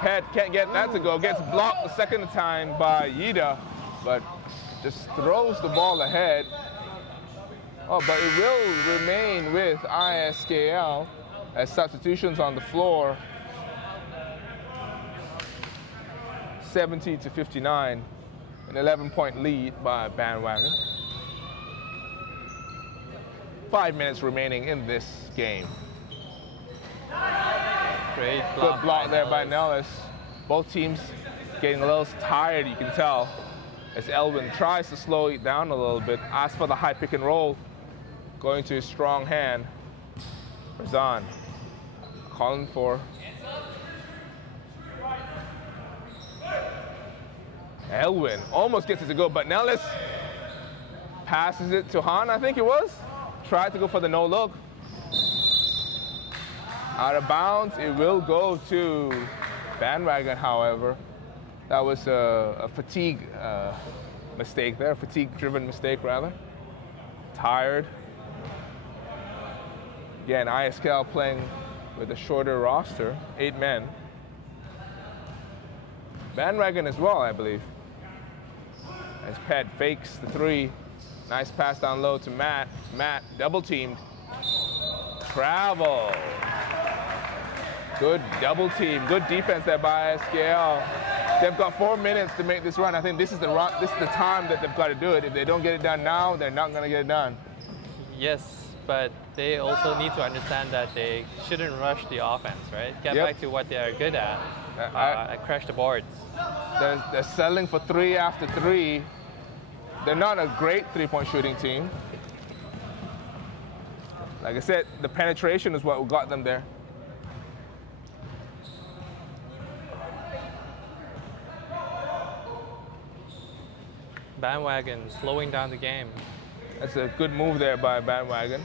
Ped can't get that to go. Gets blocked the second time by Yida, but just throws the ball ahead. Oh, but it will remain with ISKL as substitutions on the floor. 70-59, an 11-point lead by Bandwagon. 5 minutes remaining in this game. Great block. Good block there by Nellis. Both teams getting a little tired, you can tell, as Elwin tries to slow it down a little bit. Asks for the high pick and roll, going to his strong hand. Razan calling for Elwin. Almost gets it to go, but Nellis passes it to Han, I think it was. Tried to go for the no look. Out of bounds, it will go to Bandwagon, however. That was a fatigue mistake there, fatigue-driven mistake, rather. Tired. Again, ISKL playing with a shorter roster, 8 men. Bandwagon as well, I believe. As Ped fakes the three. Nice pass down low to Matt. Matt double-teamed. Travel. Good double team. Good defense there by ISKL. They've got 4 minutes to make this run. I think this is the time that they've got to do it. If they don't get it done now, they're not going to get it done. Yes, but they also need to understand that they shouldn't rush the offense, right? Get Yep. back to what they are good at, and crash the boards. They're settling for 3 after 3. They're not a great three-point shooting team. Like I said, the penetration is what got them there. Bandwagon slowing down the game. That's a good move there by Bandwagon.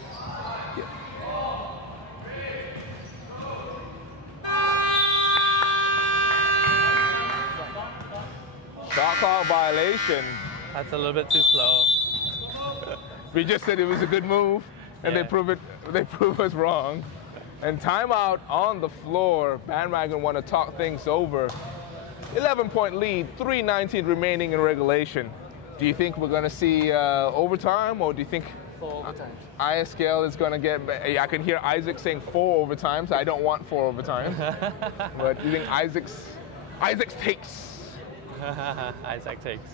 Shot clock violation. That's a little bit too slow. We just said it was a good move, and Yeah. they prove us wrong. And timeout on the floor. Bandwagon want to talk things over. 11-point lead, 3:19 remaining in regulation. Do you think we're going to see overtime, or do you think Full overtime. ISKL is going to get? I can hear Isaac saying 4 overtimes. I don't want 4 overtimes. But do you think Isaac's takes Isaac takes.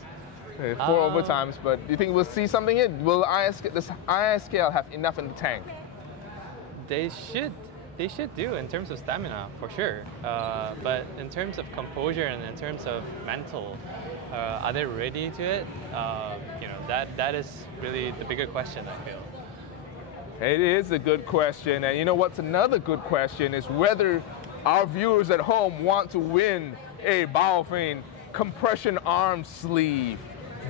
4 overtimes? But do you think we'll see something? Will ISKL have enough in the tank? They should do in terms of stamina for sure. But in terms of composure and in terms of mental, are they ready to it? That is really the bigger question, I feel. It is a good question, and you know what's another good question is whether our viewers at home want to win a Baofeng compression arm sleeve.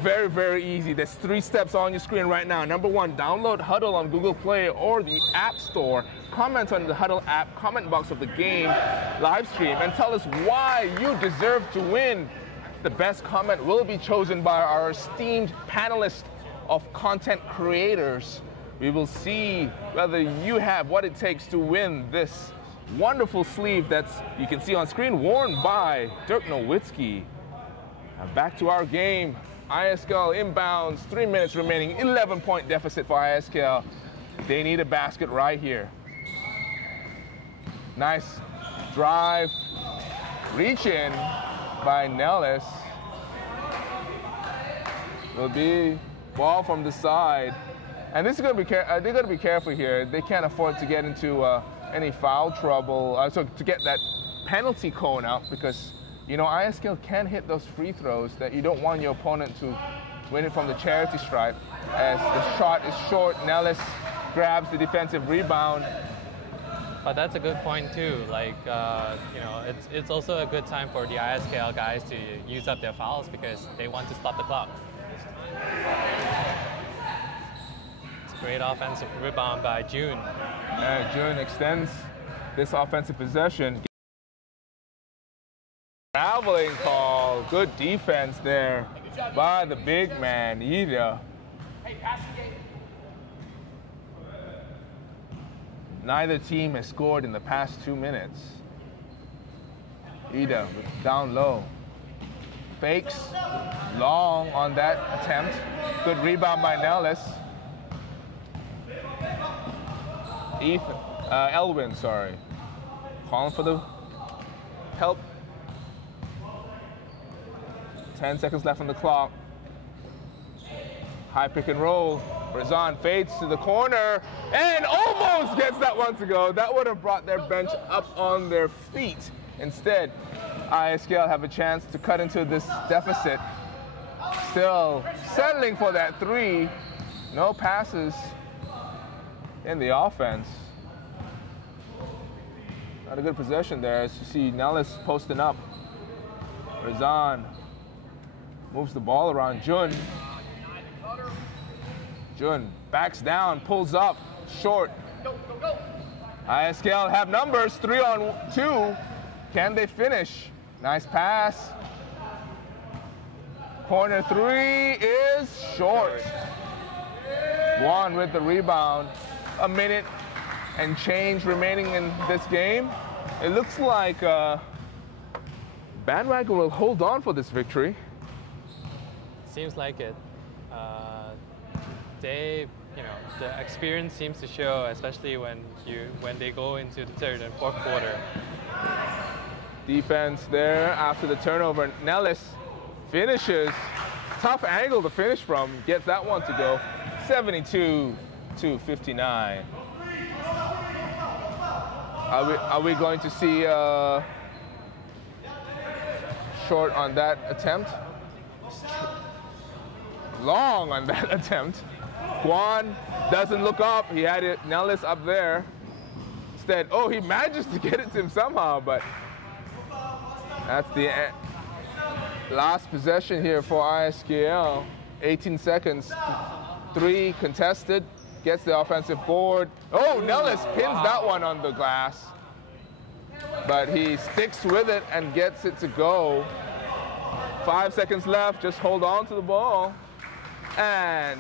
Very, very easy. There's 3 steps on your screen right now. Number 1, download Huddle on Google Play or the App Store. Comment on the Huddle app comment box of the game live stream and tell us why you deserve to win. The best comment will be chosen by our esteemed panelists of content creators. We will see whether you have what it takes to win this wonderful sleeve that's, you can see on screen, worn by Dirk Nowitzki. Now back to our game. ISKL inbounds, 3 minutes remaining, 11-point deficit for ISKL. They need a basket right here. Nice drive, reach in by Nellis. Will be ball from the side. And this is going to be they're going to be careful here. They can't afford to get into any foul trouble, so to get that penalty cone out, because you know ISKL can hit those free throws that you don't want your opponent to win it from the charity stripe. As the shot is short, Nellis grabs the defensive rebound. But that's a good point too. Like, it's also a good time for the ISKL guys to use up their fouls because they want to stop the clock. It's a great offensive rebound by June. June extends this offensive possession. Traveling call. Good defense there by the big man, Ida. Hey, pass the game. Neither team has scored in the past 2 minutes. Ida down low. Fakes long on that attempt. Good rebound by Nellis. Elwin, sorry. Calling for the help. 10 seconds left on the clock. High pick and roll. Razan fades to the corner and almost gets that one to go. That would have brought their bench up on their feet. Instead, ISKL have a chance to cut into this deficit. Still settling for that 3. No passes in the offense. Not a good possession there, as you see Nellis posting up. Razan moves the ball around Jun. Jun backs down, pulls up, short. Go, go, go. ISKL have numbers, 3-on-2. Can they finish? Nice pass. Corner 3 is short. Juan with the rebound. A minute and change remaining in this game. It looks like Bandwagon will hold on for this victory. Seems like it. The experience seems to show, especially when they go into the third and fourth quarter. Defense there after the turnover. Nellis finishes. Tough angle to finish from. Gets that one to go. 72 62-59. Are we going to see short on that attempt? Long on that attempt. Guan doesn't look up. He had it, Nellis up there. Instead, oh, he manages to get it to him somehow, but that's the last possession here for ISKL. 18 seconds. 3 contested. Gets the offensive board. Oh, Nellis pins that one on the glass. But he sticks with it and gets it to go. 5 seconds left. Just hold on to the ball. And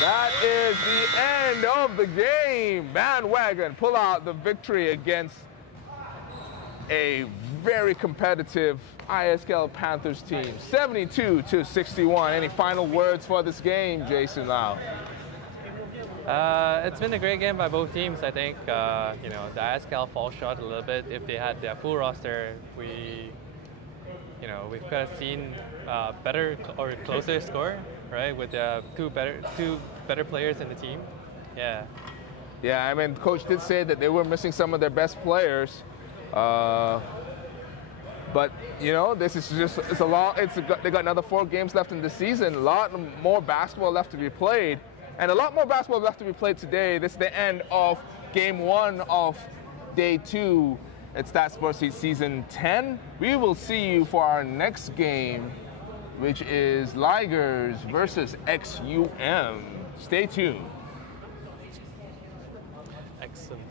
that is the end of the game. Bandwagon pull out the victory against a very competitive ISKL Panthers team, 72-61. Any final words for this game, Jason Lau? It's been a great game by both teams. I think you know, the ISKL fall short a little bit. If they had their full roster, we could have seen better or closer score, right? With two better players in the team. Yeah. Yeah, I mean, coach did say that they were missing some of their best players. But you know, this is just they got another 4 games left in the season. A lot more basketball left to be played, and a lot more basketball left to be played today. This is the end of game 1 of day 2 at StatSports season 10. We will see you for our next game, which is Ligers versus XUM. Stay tuned. Excellent.